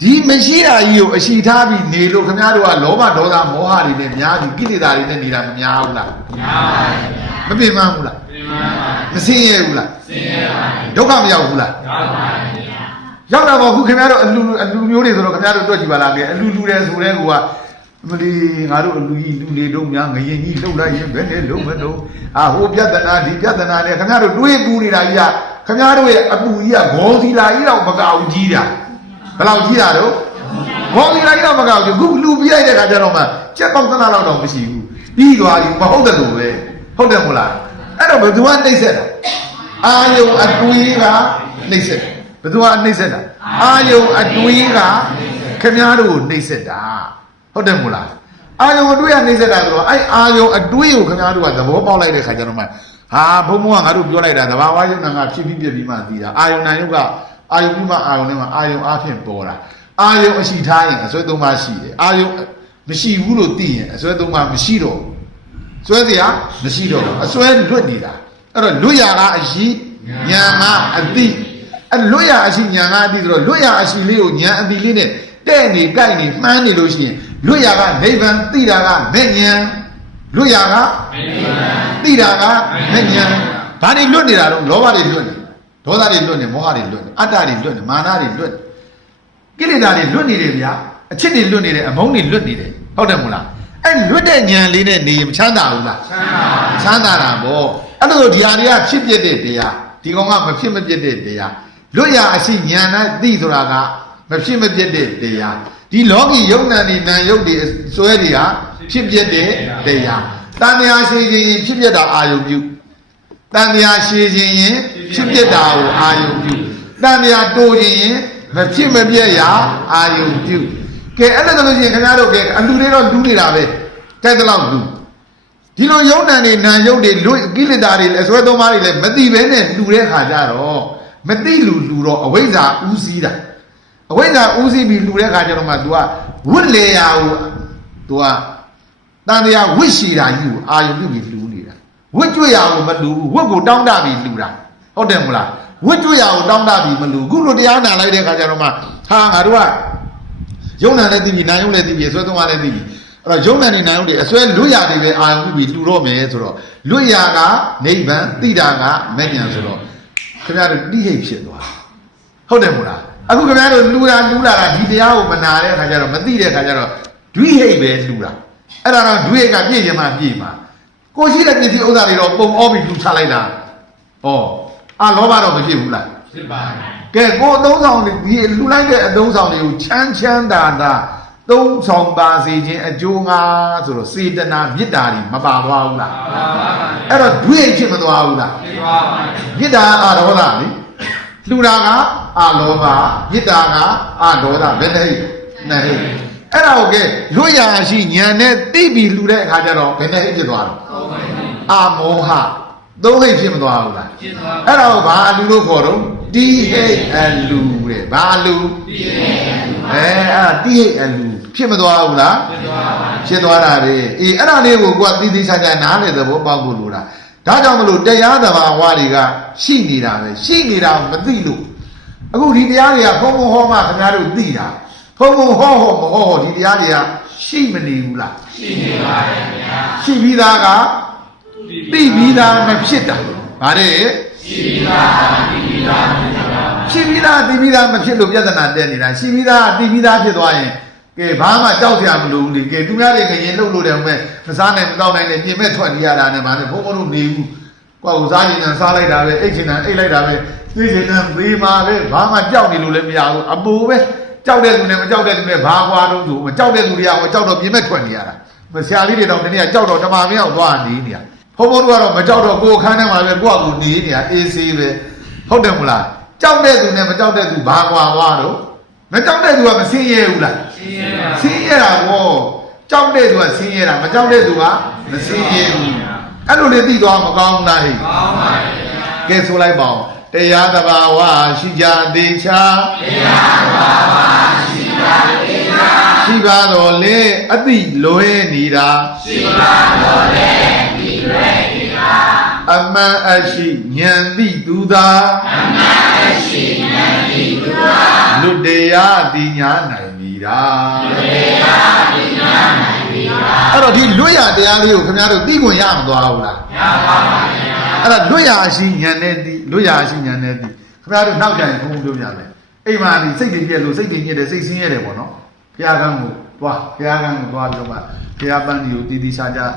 ဒီမရှိတာကြီးကိုအရှိထားပြီးနေလို့ခင်ဗျားတို့ကလောဘဒေါသမောဟတွေနဲ့များပြီးကိလေသာတွေနဲ့နေတာမများဘူးလားများပါဘူးမပင်မဘူးလားပင်မပါမဆင်းရဲဘူးလားဆင်းရဲပါဒုက္ခမရောက်ဘူးလားရောက်ပါဘူးရောက်တာပေါ့ခုခင်ဗျားတို့အလူမျိုးတွေဆိုတော့ခင်ဗျားတို့တွေ့ကြည့်ပါလားအလူတယ်ဆိုတဲ့ကူကမလီငါတို့အလူကြီးလူနေတော့များငရင်ကြီးလှုပ်လိုက်ရင်ဘယ်နဲ့လုံးမတော့ဟိုပြဿနာဒီပြဿနာနဲ့ခင်ဗျားတို့တွေးပူနေတာကြီးကခင်ဗျားတို့ရဲ့အပူကြီးကဂေါစီလာကြီးတော့မကောက်ကြီးတာဘယ်လောက်ကြီးတာတော့ဂေါစီလာကြီးတော့မကောက်ကြီးခုလူပြလိုက်တဲ့ခါကျတော့မှကြက်ပေါက်သနာတော့မရှိဘူးပြီးသွားပြီမဟုတ်တယ်လို့ပဲဟုတ်တယ်မို့လားအဲ့တော့ဘယ်သူကနှိမ့်ဆက်တာအာယုံအတွေးကနှိမ့်ဆက်တယ်ဘယ်သူကနှိမ့်ဆက်တာအာယုံအတွေးကခင်ဗျားတို့ကိုနှိမ့်ဆက်တာဟုတ်တယ်မို့လားအာယုံအတွေးကနှိမ့်ဆက်တာဆိုတော့အဲ့အာယုံအတွေးကိုခင်ဗျားတို့ကသဘောပေါက်လိုက်တဲ့ခါကျတော့မှဘုံဘုံကငါတို့ပြောလိုက်တာသဘာဝယုံနာကဖြစ်ပြီးပြပြီးမှသိတာအာယုံနာယုတ်ကအာယုံပြီးမှအာယုံနဲ့မှအာယုံအားဖြင့်ပေါ်တာအာယုံအရှိထားရင်အစွဲသုံးပါးရှိတယ်အာယုံမရှိဘူးလို့သိရင်အစွဲသုံးပါးမရှိတော့စွဲเสียမရှိတော့အစွဲလွတ်နေတာအဲ့တော့လွတ်ရတာအရှိညာကအတိအဲ့လွတ်ရအရှိညာကအတိဆိုတော့လွတ်ရအရှိလေးကိုညာအတိလေးနဲ့တဲ့နေကြိုက်နေမှန်းနေလို့ရှိရင်လွတ်ရကနိဗ္ဗာန်သိတာကမဲ့ညာလွတ်ရကသိတာကမဲ့ညာဘာတွေလွတ်နေတာတော့လောဘတွေလွတ်နေဒေါသတွေလွတ်နေမောဟတွေလွတ်နေအတ္တတွေလွတ်နေမာနတွေလွတ်နေကိလေသာတွေလွတ်နေတယ်ဗျာအချစ်တွေလွတ်နေတယ်အမုန်းတွေလွတ်နေတယ်ဟုတ်တယ်မို့လားအဲ့လွတ်တဲ့ဉာဏ်လေးနဲ့နေရင်မချမ်းသာဘူးလားချမ်းသာတာပေါ့အဲ့လိုဒီဟာတွေကဖြစ်ပြတဲ့တရားဒီကောင်ကမဖြစ်မပြတဲ့တရားလွတ်ရအရှိဉာဏ်နဲ့သိဆိုတာကမဖြစ်မပြတဲ့တရားဒီလောကီယုံနာနေနာယုတ်တွေစွဲတွေဟာဖြစ်ပြတဲ့တရားတန်မြာရှိခြင်းဖြစ်ပြတာအာယုပြုတန်မြာရှိခြင်းရင်ဖြစ်ပြတာကိုအာယုပြုတန်မြာတိုးခြင်းရင်မဖြစ်မပြရာအာယုပြုကဲအဲ့ဒါဆိုလို့ရှိရင်ခင်ဗျားတို့ကအလူတွေတော့လူနေတာပဲတိုက်တဲ့လောက်လူဒီလိုယုံနာနေနာယုတ်တွေလွတ်ကိလေသာတွေအစွဲသုံးပါးတွေလည်းမသိဘဲနဲ့လူတဲ့ခါကြတော့မသိလူတော့အဝိဇ္ဇာဥစည်းတာအဝိဇ္ဇာဥစည်းပြီးလူတဲ့ခါကျတော့မှ तू ကဝတ်လေရာကို तू ကတန်တရားဝတ်ရှိတာကြီးကိုအာယုပြုပြီးလူနေတာဝတ်ကြွရအောင်မလူဘူးဝတ်ကိုတောင်းတပြီးလူတာဟုတ်တယ်မလားဝတ်ကြွရအောင်တောင်းတပြီးမလူခုလိုတရားနာလိုက်တဲ့ခါကျတော့မှဟာငါတို့ကယုံနာလည်းသိပြီနာယုံလည်းသိပြီအစွဲသုံးပါးလည်းသိပြီအဲ့တော့ယုံနာနေနာယုံတွေအစွဲလွတ်ရတွေပဲအာယုပြုပြီးလူတော့မယ်ဆိုတော့လွတ်ရကနိဗ္ဗာန်သိတာကမဲ့ညာဆိုတော့ခင်ဗျားတို့တိဟိတ်ဖြစ်သွားဟုတ်တယ်မို့လားအခုခင်ဗျားတို့လူလာကဒီတရားကိုမနာတဲ့အခါကျတော့မသိတဲ့အခါကျတော့ဒွိဟိတ်ပဲလူတာအဲ့ဒါတော့ဒွိဟိတ်ကပြည့်ရင်မှပြည့်မှာကိုရှိတဲ့ပစ္စည်းဥစ္စာတွေတော့ပုံအောပြီးလူချလိုက်တာဟောလောဘတော့မဖြစ်ဘူးလားဖြစ်ပါတယ်ကဲကိုအသုံးဆောင်ဒီလူလိုက်တဲ့အသုံးဆောင်တွေကိုချမ်းသာသုံးဆောင်ပါစေခြင်းအကျိုးငါဆိုတော့စေတနာမေတ္တာတွေမပါသွားဘူးလားပါပါအဲ့တော့ဒွိဟိတ်ဖြစ်မသွားဘူးလားဖြစ်ပါပါမေတ္တာအာရောလားလေလူတာက အာလောဘမေတ္တာကအာဒေါသဘယ်နဲ့ဟိနဲ့ဟိအဲ့ဒါကိုကဲလွတ်ရာရှိဉာဏ်နဲ့သိပြီးလူတဲ့အခါကျတော့ဘယ်နဲ့ဟိဖြစ်သွားတော့အာမောဟသုံးဟိဖြစ်မသွားဘူးလားအဲ့ဒါကိုဘာအလူလို့ခေါ်တော့တိဟိအလူတဲ့ဘာအလူအဲ့ဒါတိဟိအလူဖြစ်မသွားဘူးလားဖြစ်သွားတာလေအေးအဲ့ဒါလေးကိုကိုကသီးသီးခြားခြားနားလေသဘောပေါက်ဖို့လိုတာဒါကြောင့်မလို့တရားသဘာဝတွေကရှိနေတာပဲရှိနေတာမသိလို့အခုဒီတရားတွေကဘုံဘုံဟောမှခင်ဗျားတို့သိတာဘုံဘုံဟောမဟောဒီတရားတွေကရှိမနေဘူးလားရှိနေပါတယ်ခင်ဗျာရှိပြီးသားကသိပြီးသားမဖြစ်တာဗါတဲ့ရှိပြီးသားသိပြီးသားရှိပြီးသားသိပြီးသားမဖြစ်လို့ပြဿနာတက်နေတာရှိပြီးသားသိပြီးသားဖြစ်သွားရင်ကဲဘာမှကြောက်ကြမလို့လေကဲသူများတွေကရင်လှုပ်လို့တယ်မဲ့မစားနိုင်မတော့နိုင်နဲ့ပြင်မဲ့ထွက်နေရတာနဲ့ဗါနဲ့ဘုံဘုံတို့နေဘူးကိုယ်စားရင်စားလိုက်တာပဲအိတ်ချင်တာအိတ်လိုက်တာပဲသိချင်တာသေးမှာပဲဘာမှကြောက်နေလို့လည်းမရဘူးအပူပဲကြောက်တဲ့သူနဲ့မကြောက်တဲ့သူနဲ့ဘာကွာတော့သူမကြောက်တဲ့သူတွေကကြောက်တော့ပြင်မဲ့ထွက်နေရတာမဆရာလေးတွေတော့တနေ့ကကြောက်တော့ဓမ္မမရောက်သွားနေနေရဘုံဘုံတို့ကတော့မကြောက်တော့ကိုယ်ခန်းထဲမှာပဲကိုယ့်အကူနေနေရအေးဆေးပဲဟုတ်တယ်မလားကြောက်တဲ့သူနဲ့မကြောက်တဲ့သူဘာကွာသွားတော့မကြောက်တဲ့သူကမဆင်းရဲဘူးလားဆင်းရဲတာကောကြောက်တဲ့သူကဆင်းရဲတာမကြောက်တဲ့သူကမဆင်းရဲဘူးအဲ့လိုလေသိသွားမကောင်းဘူးလားဟဲ့ကောင်းပါရဲ့ကဲဆိုလိုက်ပါဦးတရားသဘာဝရှိကြသေးချာတရားသဘာဝရှိကြသေးချာရှိပါတော်လေအတိလွဲနေတာရှိပါတော်လေအတိလွဲနေတာအမှန်အရှိဉာဏ်သိသူသာအမှန်အရှိဉာဏ်သိသူသာလူတရားသိညာနိုင်ပြီတာလူတရားသိညာနိုင်ပြီတာအဲ့တော့ဒီလွတ်ရတရားလေးကိုခင်ဗျားတို့သိခွင့်ရမသွားဘူးလားရပါပါဘုရားအဲ့ဒါလွတ်ရရှိဉာဏ်နဲ့သိလွတ်ရရှိဉာဏ်နဲ့သိခင်ဗျားတို့နောက်ကြရင်ဘုံပြောပြမယ်အိမ်မှာဒီစိတ်တွေပြည့်လို့စိတ်တွေညစ်တယ်စိတ်ဆင်းရဲတယ်ပေါ့နော်ဘုရားကံကိုသွားဘုရားကံကိုသွားပြီးတော့မှဘုရားပန်းကြီးကိုတီးတီးခြားခြား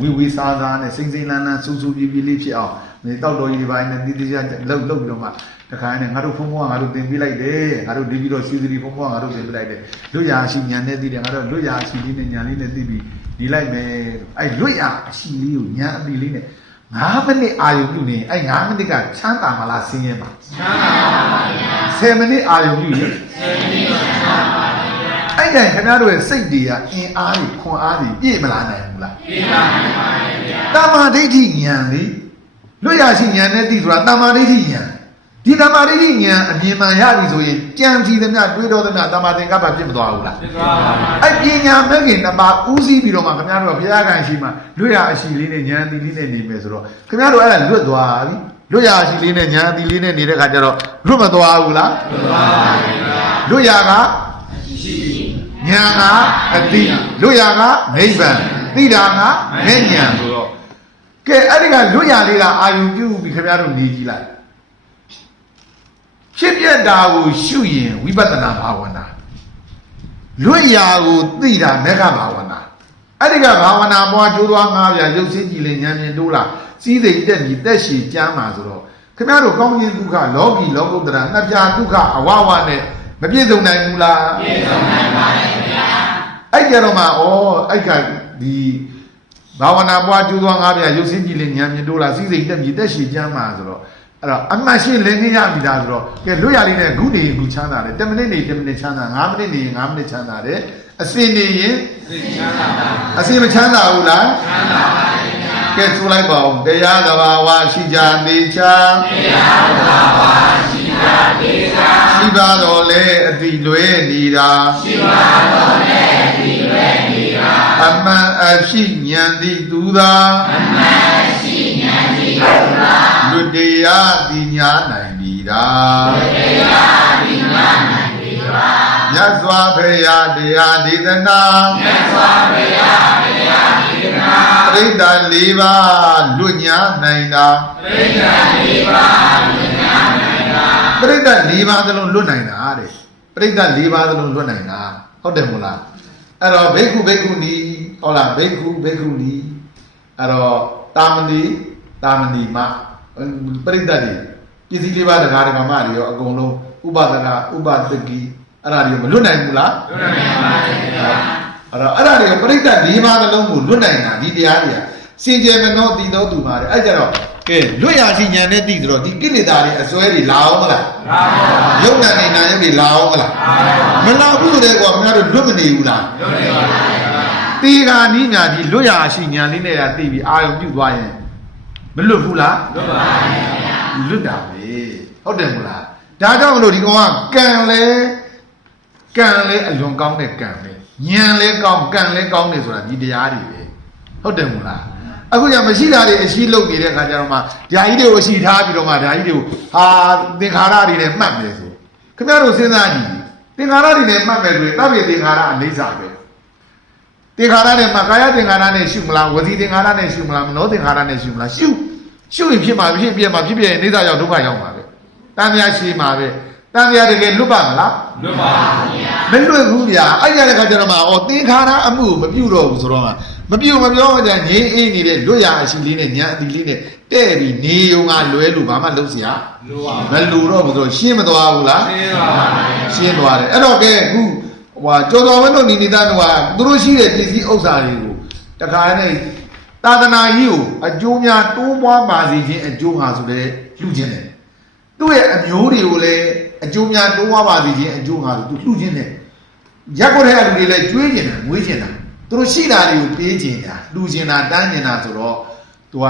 ဝီဝီစားစားနဲ့စိမ့်စိမ့်လန်းလန်းစူးစူးပြည့်ပြည့်လေးဖြစ်အောင်ဒီတောက်တော်ကြီးပိုင်းနဲ့တီးတီးခြားလှုပ်ပြီးတော့မှတခါနဲ့ငါတို့ဖုံးဖုံးကငါတို့တင်ပြလိုက်တယ်ငါတို့ဒီပြီးတော့စီစီဖုံးဖုံးကငါတို့တင်ပြလိုက်တယ်လွတ်ရာရှိဉာဏ်နဲ့သိတယ်ငါတို့လွတ်ရာရှိလေးနဲ့ဉာဏ်လေးနဲ့သိပြီးဒီလိုက်မယ်အဲ့လွတ်ရာအရှိလေးကိုဉာဏ်အတိလေးနဲ့9မိနစ်အာရုံပြုနေအဲ့9မိနစ်ကချမ်းသာမလားဆင်းရဲမှာချမ်းသာပါဗျာ10မိနစ်အာရုံပြုရင်10မိနစ်ချမ်းသာပါဗျာအဲ့ဒါခင်ဗျားတို့ရဲ့စိတ်တွေကအင်အားတွေခွန်အားတွေပြည့်မလာနိုင်ဘူးလားပြည့်ပါနိုင်ပါဗျာတမာဒိဋ္ဌိဉာဏ်လေလွတ်ရာရှိဉာဏ်နဲ့သိဆိုတာတမာဒိဋ္ဌိဉာဏ်ဒီတမာဒိဋ္ဌိဉာဏ်အမြင်မှန်ရပြီဆိုရင်ကြံကြည့်သမျှတွေးတော်သမျှတမာသင်္ကပ္ပဖြစ်မသွားဘူးလားဖြစ်သွားပါဘူးအဲ့ပညာမဲ့ခင်တမာဦးစီးပြီးတော့မှခင်ဗျားတို့ကဘုရားကံရှိမှလွတ်ရာအရှိလေးနဲ့ဉာဏ်အတိလေးနဲ့နေမယ်ဆိုတော့ခင်ဗျားတို့အဲ့ဒါလွတ်သွားပြီလွတ်ရာအရှိလေးနဲ့ဉာဏ်အတိလေးနဲ့နေတဲ့ခါကျတော့လွတ်မသွားဘူးလားလွတ်သွားပါဘူးလွတ်ရာကအရှိဉာဏ်ကအတိလွတ်ရာကနိဗ္ဗာန်သိတာကမဲ့ဉာဏ်ဆိုတော့ကဲအဲ့ဒီကလွတ်ရာလေးကအာယုပြုပြီးခင်ဗျားတို့နေကြည့်လိုက်ဖြစ်ပြတာကိုရှုရင်ဝိပဿနာဘာဝနာလွတ်ရာကိုသိတာမေဃဘာဝနာအဲ့ဒီကဘာဝနာပွားကျိုးသွားငါးပြရုပ်စင်းကြည်လင်ဉာဏ်မြင်တိုးလာစီးစိမ်တက်ပြီးတက်ရှည်ကျမ်းမှာဆိုတော့ခင်ဗျားတို့ကောင်းခြင်းဒုက္ခလောကီလောကုတ္တရာနှစ်ပြားဒုက္ခအဝဝနဲ့မပြည့်စုံနိုင်ဘူးလားပြည့်စုံနိုင်ပါရဲ့ခင်ဗျာအဲ့ကြတော့မှအဲ့ကဒီဘာဝနာပွားကျိုးသွားငါးပြရုပ်စင်းကြည်လင်ဉာဏ်မြင်တိုးလာစီးစိမ်တက်ပြီးတက်ရှည်ကျမ်းမှာဆိုတော့အဲ့တော့အမှန်ရှင်းလင်းနေရပြီလားဆိုတော့ကဲလွတ်ရလေးနဲ့ခုနေခုချမ်းသာတယ်10မိနစ်နေ10မိနစ်ချမ်းသာ9မိနစ်နေ9မိနစ်ချမ်းသာတယ်အစင်နေရင်ချမ်းသာပါအစင်မချမ်းသာဘူးလားချမ်းသာပါကဲဆိုလိုက်ပါဦးတရားသဘာဝရှိကြသေးချာတရားသဘာဝရှိကြသေးချာရှိပါတော်လေအတိလွဲနေတာရှိပါတော်လေအတိလွဲနေတာအမှန်အရှိဉာဏ်သိသူသာအမှန်အရှိဉာဏ်သိသူသာလူတရားသိညာနိုင်ပြီတာလူတရားသိညာနိုင်ပြီတာမြတ်စွာဘုရားတရားဒေသနာမြတ်စွာဘုရားတရားဒေသနာပရိသတ်၄ပါးလွတ်ညာနိုင်တာပရိသတ်၄ပါးလွတ်ညာနိုင်တာပရိသတ်၄ပါးသလုံးလွတ်နိုင်တာတဲ့ပရိသတ်၄ပါးသလုံးလွတ်နိုင်တာဟုတ်တယ်မို့လားအဲ့တော့ဘိက္ခုဘိက္ခုနီဟုတ်လားဘိက္ခုဘိက္ခုနီအဲ့တော့တာမဏိမပရိသတ်တွေပစ္စည်းလေးပါးတရားဓမ္မတွေရောအကုန်လုံးဥပဒနာဥပဒကိအဲ့ဒါတွေမလွတ်နိုင်ဘူးလားလွတ်နိုင်ပါဘူးခင်ဗျာအဲ့ဒါတွေကပရိသတ်၄ပါးသလုံးကိုလွတ်နိုင်တာဒီတရားတွေကစင်ကြယ်မနောတည်သောသူပါတယ်အဲ့ကြတော့က ကဲလွတ်ရရှိဉာဏ်နဲ့သိဆိုတော့ဒီကိလေသာတွေအစွဲတွေလာအောင်မလားယုံနာနေနာရုပ်တွေလာအောင်မလားမလာဘူးဆိုတဲ့ကွာခင်ဗျားတို့လွတ်မနေဘူးလားလွတ်နေပါဘူးတေခါနီးညာကြီးလွတ်ရရှိဉာဏ်လေးနဲ့ရသိပြီးအာယုံပြုတ်သွားရင်မလွတ်ဘူးလားလွတ်ပါဘူးလွတ်တာပဲဟုတ်တယ်မို့လားဒါကြောင့်မလို့ဒီကောင်ကကံလဲအလွန်ကောင်းတဲ့ကံပဲဉာဏ်လဲကောင်းကံလဲကောင်းတယ်ဆိုတာဒီတရားတွေပဲဟုတ်တယ်မို့လားအခုညမရှိတာတွေအရှိလုပ်နေတဲ့ခါကျတော့မှဓာကြီးတွေကိုအရှိထားပြီးတော့မှဓာကြီးတွေကိုဟာသင်္ခါရတွေနဲ့မှတ်မယ်ဆိုခင်ဗျားတို့စဉ်းစားကြည့်သင်္ခါရတွေနဲ့မှတ်မယ်ဆိုရင်တပ်ပြေသင်္ခါရအိဋ္ဌာပဲသင်္ခါရနဲ့မှကာယသင်္ခါရနဲ့ရှုမလားဝစီသင်္ခါရနဲ့ရှုမလားမနောသင်္ခါရနဲ့ရှုမလားရှုရင်ဖြစ်မှာဖြစ်ရင်အိဋ္ဌာရောက်ဒုက္ခရောက်မှာပဲတန်မြာရှိမှာပဲတန်မြာတကယ်လွတ်ပါမလားလွတ်ပါဘူးဗျာမလွတ်ဘူးဗျာအဲ့ရတဲ့ခါကျတော့မှသင်္ခါရအမှုမပြုတော့ဘူးဆိုတော့မပြောမှကြငြိမ်းအေးနေတဲ့လွတ်ရအရှိလေးနဲ့ညာအတီလေးနဲ့တဲ့ပြီးနေုံကလွဲလို့ဘာမှလုပ်เสียမလိုတော့ဘူးဆိုတော့ရှင်းမသွားဘူးလားရှင်းသွားတယ်အဲ့တော့ကဲအခုကျော်တော်ဝင်းတို့နေသားတို့ကသူတို့ရှိတဲ့ပစ္စည်းဥစ္စာတွေကိုတခါနဲ့သာသနာကြီးကိုအကျိုးများတိုးပွားပါစေခြင်းအကျိုးဟာဆိုတဲ့လှူခြင်းတယ်သူ့ရဲ့အမျိုးတွေကိုလည်းအကျိုးများတိုးပွားပါစေခြင်းအကျိုးဟာဆိုသူလှူခြင်းတယ်ရက်ကိုတဲ့အလူတွေလည်းကျွေးခြင်းတယ်မွေးခြင်းတယ်သူတို့ရှိတာတွေကိုပေးခြင်းတာလှူခြင်းတာတန်းခြင်းတာဆိုတော့သူက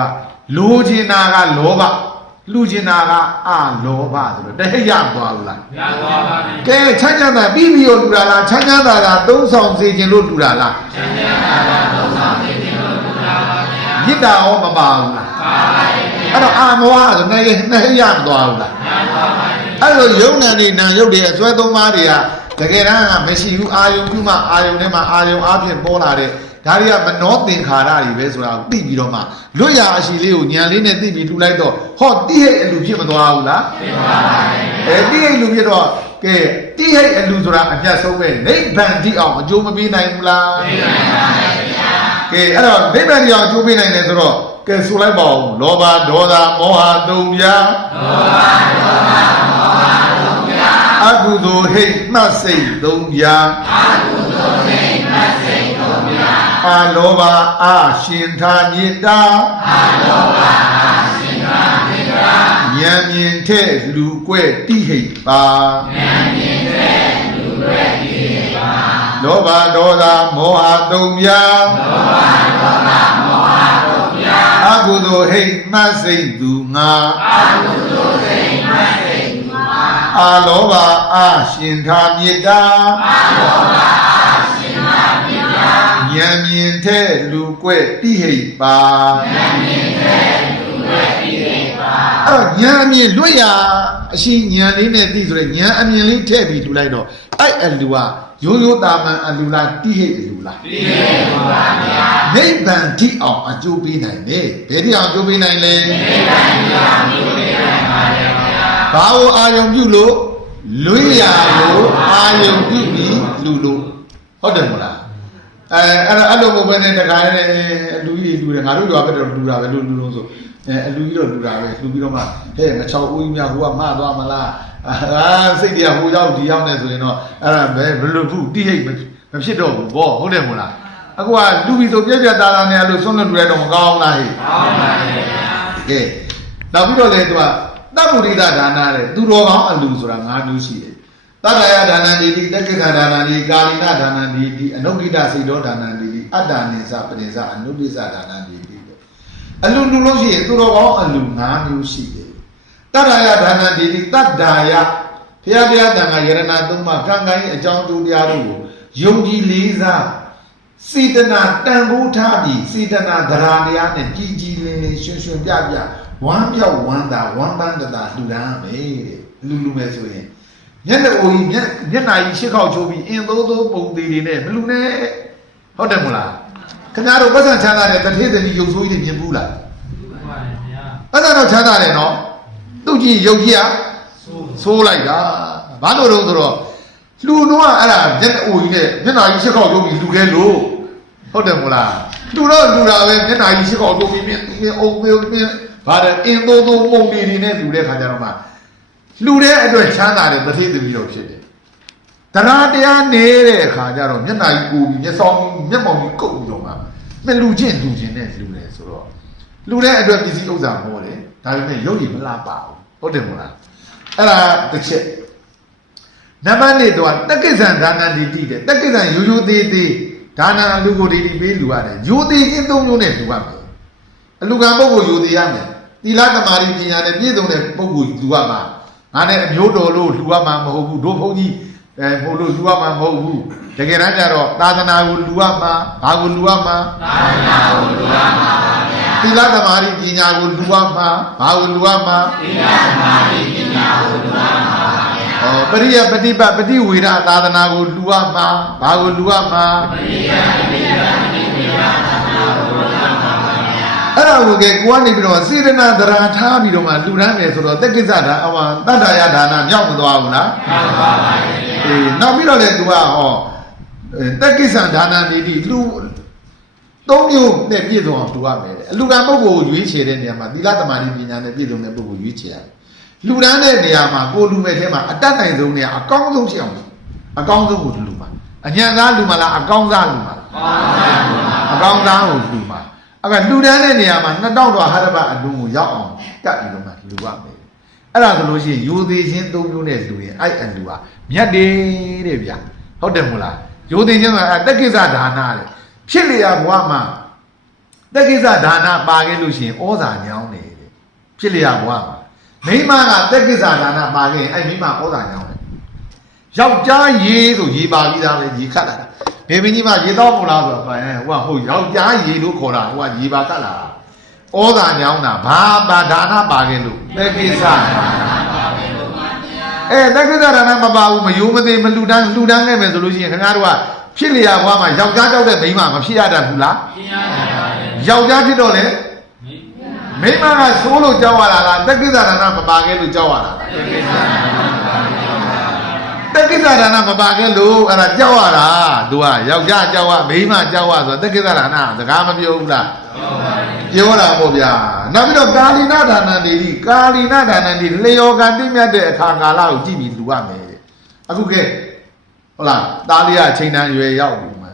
လိုခြင်းတာကလောဘလှူခြင်းတာကအလောဘဆိုတော့တဟိရမသွားဘူးလားရသွားပါပြီကဲချမ်းချမ်းသာပြီးပြီးတော့လှူတာလားချမ်းချမ်းသာတာသုံးဆောင်စေခြင်းလို့လှူတာလားချမ်းချမ်းသာသုံးဆောင်စေခြင်းလို့လှူတာပါဗျာမြစ်တာရောမပါဘူးလားပါပါတယ်အဲ့တော့အာမောဟဆိုနေရမသွားဘူးလားရသွားပါပြီအဲ့လိုယုံနာနေနာရုပ်တွေအစွဲသုံးပါးတွေကတကယ်တမ်းကမရှိဘူးအာယုံပြုမှအာယုံထဲမှာအာယုံအပြင်ပေါ်လာတဲ့ဒါတွေကမနောသင်္ခါရတွေပဲဆိုတာကိုသိပြီးတော့မှလွတ်ရအရှိလေးကိုဉာဏ်လေးနဲ့သိပြီးထူလိုက်တော့ဟောတိဟိတ်အလူဖြစ်မသွားဘူးလားဖြစ်ပါပါတယ်တိဟိတ်လူဖြစ်တော့ကဲတိဟိတ်အလူဆိုတာအပြတ်ဆုံးပဲနိဗ္ဗာန်တိအောင်အကျိုးမပေးနိုင်ဘူးလားပေးနိုင်ပါဗျာကဲအဲ့တော့နိဗ္ဗာန်တိအောင်အကျိုးပေးနိုင်တယ်ဆိုတော့ကဲဆိုလိုက်ပါဦးလောဘဒေါသမောဟသုံးပြားလောဘဒေါသမောဟသုံးပြားအကုသိုလ်ဟိတ်မှတ်စိတ်သုံးပြားအကုသိုလ်ဟိတ်မှတ်စိတ်သုံးပြားအာလောဘအာရှင်သာမေတ္တာအာလောဘအာရှင်သာမေတ္တာဉာဏ်မြင်တဲ့လူကွဲ့တိဟိတ်ပါဉာဏ်မြင်တဲ့လူကွဲ့တိဟိတ်ပါလောဘဒေါသမောဟသုံးပြားလောဘဒေါသမောဟသုံးပြားအကုသိုလ်ဟိတ်မှတ်စိတ်သူငါအကုသိုလ်ဟိတ်မှတ်စိတ်သူငါအာလောဘအာရှင်သာမေတ္တာအာလောဘအာရှင်သာမေတ္တာဉာဏ်မြင်တဲ့လူကွဲ့တိဟိတ်ပါဉာဏ်မြင်တဲ့လူကွဲ့တိဟိတ်ပါအဲ့ဉာဏ်အမြင်လွတ်ရအရှိဉာဏ်လေးနဲ့သိဆိုရဉာဏ်အမြင်လေးထည့်ပြီးထူလိုက်တော့အဲ့အလူကရိုးရိုးတာမန်အလူလားတိဟိတ်အလူလားတိဟိတ်ပါဗျာနိဗ္ဗာန်တိအောင်အကျိုးပေးနိုင်တယ်ဘယ်တိအောင်အကျိုးပေးနိုင်လဲနိဗ္ဗာန်တိအောင်အကျိုးပေးနိုင်ပါဗျာဘာကိုအာယုံပြုလို့လွတ်ရလို့အာယုံပြုပြီးလူလို့ဟုတ်တယ်မလားအဲ့လိုဘယ်နဲ့တခါနဲ့အလူကြီးလူတယ်ငါတို့ရွာဘက်တော့လူတာပဲလူလုံးဆိုအလူကြီးတော့လူတာပဲလူပြီးတော့မှဟဲ့ငါ6ဦးကြီးများဟိုကမသွားမလားစိတ်တွေကဟိုရောက်ဒီရောက်နေဆိုရင်တော့အဲ့ဒါဘယ်လိုဘူးတိဟိတ်မဖြစ်တော့ဘူးဗောဟုတ်တယ်မို့လားအခုကလူပြီးဆိုပြက်သားသားနဲ့အဲ့လိုဆွန့်လွတ်တွေ့တော့မကောင်းလားဟဲ့ကောင်းပါရဲ့ကဲနောက်ပြီးတော့လေသူကတပ္ပုရိသဒါနတဲ့သူတော်ကောင်းအလူဆိုတာ၅မျိုးရှိတယ်တတ္တယဒါနံဒီတိတက္ကခဒါနံဒီကာလိနဒါနံဒီတိအနုဂိတစိတ်တော်ဒါနံဒီတိအတ္တနိစ္စပရိစ္ဆအနုပိစ္ဆဒါနံဒီတိအလူလူလို့ရှိရင်သူတော်ကောင်းအလူ၅မျိုးရှိတယ်တတ္တယဒါနံဒီတိတတ္တာယဘုရားတန်ခါယရဏသုံးပါးကံကံ၏အကြောင်းတရားတို့ကိုယုံကြည်လေးစားစေတနာတန်ဖိုးထားပြီးစေတနာဒရာတရားနဲ့ကြည်ကြည်လင်းလင်းရွှင်ရွှင်ပြပြဝမ်းပြောက်ဝမ်းသာဝမ်းပန်းတသာလှူဒါန်းမယ်တဲ့လူမယ်ဆိုရင်မျက်နှာအိုကြီးမျက်နှာကြီးရှစ်ခေါက်ချိုးပြီးအင်းသိုးပုံသေးတွေနဲ့မလူနဲ့ဟုတ်တယ်မလားခင်ဗျားတို့ပတ်စံချမ်းသာတဲ့တထေးသမီးရုပ်ဆိုးကြီးတွေမြင်ဘူးလားမှန်ပါဗျာပတ်စံတော့ချမ်းသာတယ်နော်သူ့ကြည့်ရုပ်ကြီးကဆိုးလိုက်တာဘာလို့တော့ဆိုတော့လူတော့အဲ့ဒါမျက်နှာအိုကြီးနဲ့မျက်နှာကြီးရှစ်ခေါက်ချိုးပြီးလူခဲလို့ဟုတ်တယ်မလားလူတော့လူတာပဲမျက်နှာကြီးရှစ်ခေါက်ချိုးပြီးမြင်အုံမေဘာတဲ့အင်းသိုးပုံသေးတွေနဲ့လူတဲ့ခါကျတော့မှလူတဲ့အတွက်ချမ်းသာတဲ့တထေးသမီးတော်ဖြစ်တယ်။တရားတရားနေတဲ့အခါကျတော့မျက်နှာကြီးကိုပြီးမျက်စောင်းမျက်မှောင်ကြီးကုတ်ပြီးတော့မှမလူချင်းနဲ့လူတယ်ဆိုတော့လူတဲ့အတွက်ပစ္စည်းဥစ္စာဟောတယ် ဒါပေမဲ့ရုပ်ရည်မလားပါဘူးဟုတ်တယ်မို့လားအဲ့ဒါတစ်ချက်နံပါတ်2တော့တက္ကိစ္ဆံဒါနံဒီတိတဲ့တက္ကိစ္ဆံရိုးရိုးသေးသေးဒါနံအလူကိုဒီပေးလူရတယ်ရိုးသေးချင်း3မျိုးနဲ့လူရမယ်အလူကံပုဂ္ဂိုလ်ရိုးသေးရမယ်သီလသမာဓိပညာနဲ့ပြည့်စုံတဲ့ပုဂ္ဂိုလ်လူရမှာငါနဲ့အမျိုးတော်လို့လူရမှာမဟုတ်ဘူးတို့ဘုန်းကြီးဟိုလို့လူရမှာမဟုတ်ဘူးတကယ်တမ်းကျတော့သာသနာကိုလူရမှာဘာကိုလူရမှာသာသနာကိုလူရမှာပါဗျာသီလသမာဓိပညာကိုလူရမှာဘာကိုလူရမှာသီလသမာဓိပညာကိုလူရမှာပါဗျာပရိယပฏิပတ်ပฏิဝေဒသာသနာကိုလူရမှာဘာကိုလူရမှာပရိယပฏิပတ်ပฏิဝေဒသာသနာကိုလူရမှာပါဗျာအဲ့ဒါကိုကဲကိုကနေပြီးတော့စေတနာဒရာထားပြီးတော့မှလူရမ်းတယ်ဆိုတော့တက္ကိစ္စဒါအဝံတတ္တရာဒါနမြောက်မသွားဘူးလားမှန်ပါပါဗျာနောက်ပြီးတော့လေသူကဟောတက္ကိစ္စဒါနနေတိလူ3မျိုးနဲ့ပြည့်စုံအောင်တူရမယ်တဲ့အလူကံပုဂ္ဂိုလ်ကိုရွေးချယ်တဲ့နေရာမှာသီလသမာဓိပညာနဲ့ပြည့်စုံတဲ့ပုဂ္ဂိုလ်ရွေးချယ်ရတယ်လူတန်းတဲ့နေရာမှာကိုလူမဲ့ထဲမှာအတတ်နိုင်ဆုံးနေရာအကောင်းဆုံးဖြစ်အောင်အကောင်းဆုံးကိုလူမှာအညံသားလူမလားအကောင်းစားလူမလားအကောင်းစားကိုလူမှာအဲ့ကလူတန်းတဲ့နေရာမှာ2000တော်ဟာရပအလုံးကိုရောက်အောင်ကတ်ပြီးတော့မှလူရမယ်အဲ့ဒါဆိုလို့ရှိရင်ယူသေးချင်း3မျိုးနဲ့လူရင်အဲ့အလူဟာမြတ်တယ်တဲ့ဗျာဟုတ်တယ်မို့လားယူသေးချင်းဆိုတာတက္ကိစ္စဒါနတဲ့ဖြစ်လျာဘဝမှာတက္ကိစ္စဒါနပါခဲ့လို့ရှိရင်ဩဇာညောင်းတယ်တဲ့ဖြစ်လျာဘဝမှာမိမကတက္ကိစ္စဒါနပါခဲ့ရင်အဲ့မိမဩဇာညောင်းတယ်ယောက်ျားရေဆိုရေပါပြီးသားပဲရေခတ်လာတာဘေဘင်းကြီးမရေတော့မလားဆိုတော့ဟိုကဟိုယောက်ျားရေလို့ခေါ်တာဟိုကရေပါကတ်လာဩဇာညောင်းတာဘာပါဒါနပါခဲ့လို့တက္ကိစ္စဒါနပါခဲ့လို့ပါဗျာတက္ကိစ္စဒါနမပါဘူးမယိုးမသေးမလူတန်းခဲ့မယ်ဆိုလို့ရှိရင်ခင်ဗျားတို့ကဖြစ်လျာဘွားမှာယောက်ျားတောက်တဲ့မိန်းမမဖြစ်ရတတ်ဘူးလားဖြစ်ရပါတယ်ယောက်ျားဖြစ်တော့လေမိန်းမကသိုးလို့ကြောက်ရတာလားတက္ကိစ္စဒါနမပါခဲ့လို့ကြောက်ရတာတက္ကိစ္စဒါနမပါခဲ့လို့အဲ့ဒါကြောက်ရတာသူကယောက်ျားကြောက်ရမိန်းမကြောက်ရဆိုတက္ကိစ္စဒါနစကားမပြောဘူးလားပြောတာပေါ့ဗျာနောက်ပြီးတော့ကာလီနာဒါနတွေဒီကာလီနာဒါနတွေလျော်ကန်သိမြတ်တဲ့အခါကာလကိုကြည့်ပြီးလူရမယ်အခုကဲဟုတ်လားသားလေးကအချိန်တန်းအရွယ်ရောက်ပြီမှာ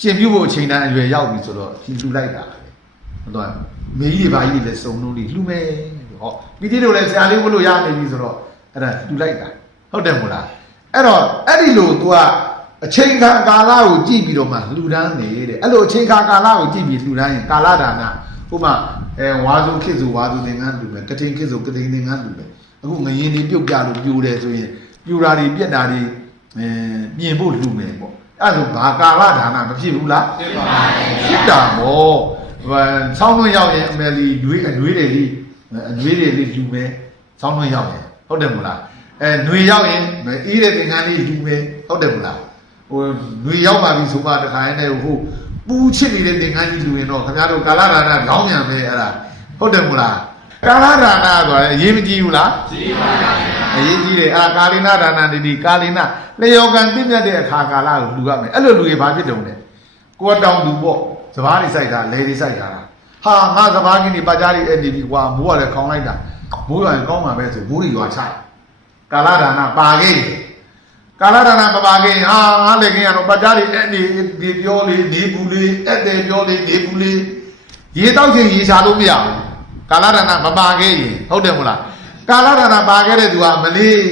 ရှင်ပြုဖို့အချိန်တန်းအရွယ်ရောက်ပြီဆိုတော့လှူလိုက်တာဟုတ်တော့မေကြီးတွေဘာကြီးတွေလည်းစုံလို့လှူမယ်ဟောပြီးသေးတယ်လည်းဆရာလေးဘလို့ရနေပြီဆိုတော့အဲ့ဒါလှူလိုက်တာဟုတ်တယ်မို့လားအဲ့တော့အဲ့ဒီလို तू ကအချိန်ခါကာလကိုကြည့်ပြီးတော့မှလှူဒန်းနေတဲ့အဲ့လိုအချိန်ခါကာလကိုကြည့်ပြီးလှူဒန်းရင်ကာလဒါနဥပမာဝါစုခေတ်ဆိုဝါစုသင်္ကန်းလှူမယ်ကတိန်ခေတ်ဆိုကတိန်သင်္ကန်းလှူမယ်အခုငရင်တွေပြုတ်ပြလို့ပြိုးတယ်ဆိုရင်ပြိုတာတွေပြက်တာတွေမြင်ဖို့လူမယ်ပေါ့အဲ့ဒါဆိုဘာကာလဒါနမဖြစ်ဘူးလားဖြစ်ပါတယ်ဖြစ်တာပေါ့ဆောင်းတွင်းရောက်ရင်အမယ်လီအနှွေးတွေလေးလူမယ်ဆောင်းတွင်းရောက်ရင်ဟုတ်တယ်မို့လားနှွေရောက်ရင်အေးတဲ့သင်္ကန်းလေးလူမယ်ဟုတ်တယ်မို့လားဟိုနှွေရောက်ပါပြီဆိုမှတခါရင်လည်းဟိုပူချစ်နေတဲ့သင်္ကန်းကြီးလူရင်တော့ခင်ဗျားတို့ကာလဒါနလောင်းမြန်ပဲအဲ့ဒါဟုတ်တယ်မို့လားကာလဒါနဆိုတာအရေးမကြီးဘူးလားကြီးပါပါအရေးကြီးတယ်ကာလိနာဒါနတိကာလိနာလျော်ကန်သိမြတ်တဲ့အခါကာလကိုလူရမယ်အဲ့လိုလူတွေဘာဖြစ်တုံးလဲကိုတောင်သူပေါ့စပားတွေစိုက်တာလဲတွေစိုက်တာဟာငါစပားကင်းတွေပါကြားတွေအဲ့ဒီပြီကွာမိုးကလည်းခေါင်းလိုက်တာမိုးရွာရင်ကောင်းမှာပဲဆိုမိုးတွေရွာချကာလဒါနပါခဲ့ကာလဒါနမပါခဲ့ဟာငါလည်းကင်းရတော့ပါကြားတွေအဲ့ဒီပြောလေးနေဘူးလေးအဲ့တဲ့ပြောလေးနေဘူးလေးရေတောက်ချင်းရေချလို့မရဘူးကာလဒါနမပါခဲ့ရင်ဟုတ်တယ်မို့လားကာလဒါနပါခဲ့တဲ့သူကမလေး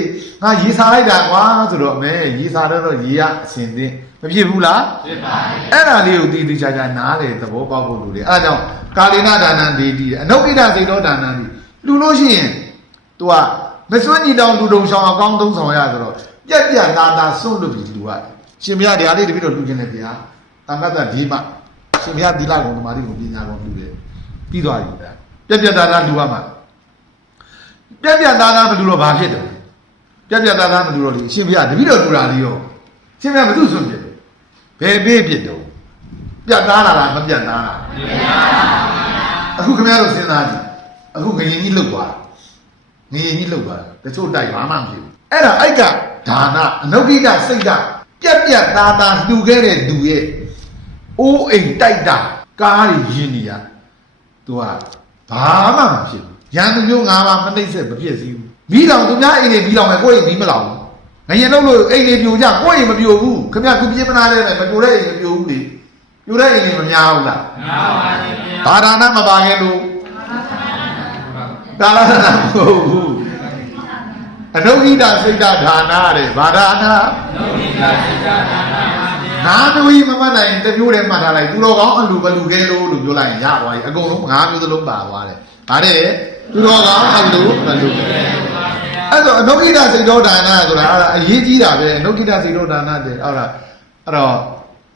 ငါရေစားလိုက်တာကွာဆိုတော့အမေရေစားတော့ရေရအစင်သိမဖြစ်ဘူးလားဖြစ်ပါဘူးအဲ့ဒါလေးကိုတီးချာနားလေသဘောပေါက်ဖို့လိုတယ်အဲ့ဒါကြောင့်ကာလိနာဒါနံဒီတီအနုကိတစိတ်တော်ဒါနံဒီလူလို့ရှိရင် तू ကမစွန့်ညီတောင်လူတုံဆောင်အကောင်းသုံးဆောင်ရဆိုတော့ပြက်ပြက်သားစွန့်လို့ပြီးလူကရှင်ဘုရားတရားလေးတပည့်တော်လူခြင်းနဲ့ဘုရားတန်ခတ်တာဒီမှရှင်ဘုရားသီလကုံသမာဓိကုံပညာကုံလူတယ်ပြီးသွားပြီပြက်ပြက်သားလူရမှာပြက်ပြက်သားမလူတော့ဘာဖြစ်တယ်ပြက်ပြက်သားမလူတော့လေရှင်ဘုရားတပည့်တော်လူတာလေးရောရှင်ဘုရားဘယ်သူစွန့်ဖြစ်ဘယ်ပေးဖြစ်တော့ပြက်သားလားမပြက်သားလားအခုခင်ဗျားတို့စဉ်းစားကြည့်အခုငရင်ကြီးလှုပ်သွားတာငရင်ကြီးလှုပ်သွားတာတချို့တိုက်ဘာမှမဖြစ်ဘူးအဲ့ဒါအိုက်ကဒါနအနုကိတစိတ်ကပြက်ပြက်သားလှူခဲ့တဲ့လူရဲ့အိုးအိမ်တိုက်တာကားတွေယဉ်နေရသူကဘာမှမဖြစ်ဘူးရန်သူမျိုး၅ပါးမနှိမ့်ဆက်မဖြစ်စည်းဘူးမိလောင်သူများအိမ်တွေမိလောင်မယ်ကိုယ့်အိမ်မိမလောင်ဘူးငရင်တော့လို့အိမ်တွေပြိုကြကိုယ့်အိမ်မပြိုဘူးခင်ဗျာခုပြေးမနာလဲမယ်မပြိုတဲ့အိမ်မပြိုဘူးလေပြိုတဲ့အိမ်တွေမများဘူးလားများပါဘူးဗျာဘာဒါနမပါခဲ့လို့ ဒါလာနာမဟုတ်ဘူးအနုခိတစိတ်ဒါနာတဲ့ဘာဒါနာအနုခိတစိတ်ဒါနာငါးမျိုးမမှတ်နိုင်တမျိုးတည်းမှတ်ထားလိုက်သူတော်ကောင်းအလူဘလူခဲလို့ပြောလိုက်ရင်ရသွားပြီအကုန်လုံးငါးမျိုးသလုံးပါသွားတယ်ဒါတဲ့သူတော်ကောင်းအလူဘလူအဲ့တော့အနုခိတစိတ်ဒါနာဆိုတာအဲ့ဒါအရေးကြီးတာပဲအနုခိတစိတ်ဒါနာတဲ့ဟုတ်လားအဲ့တော့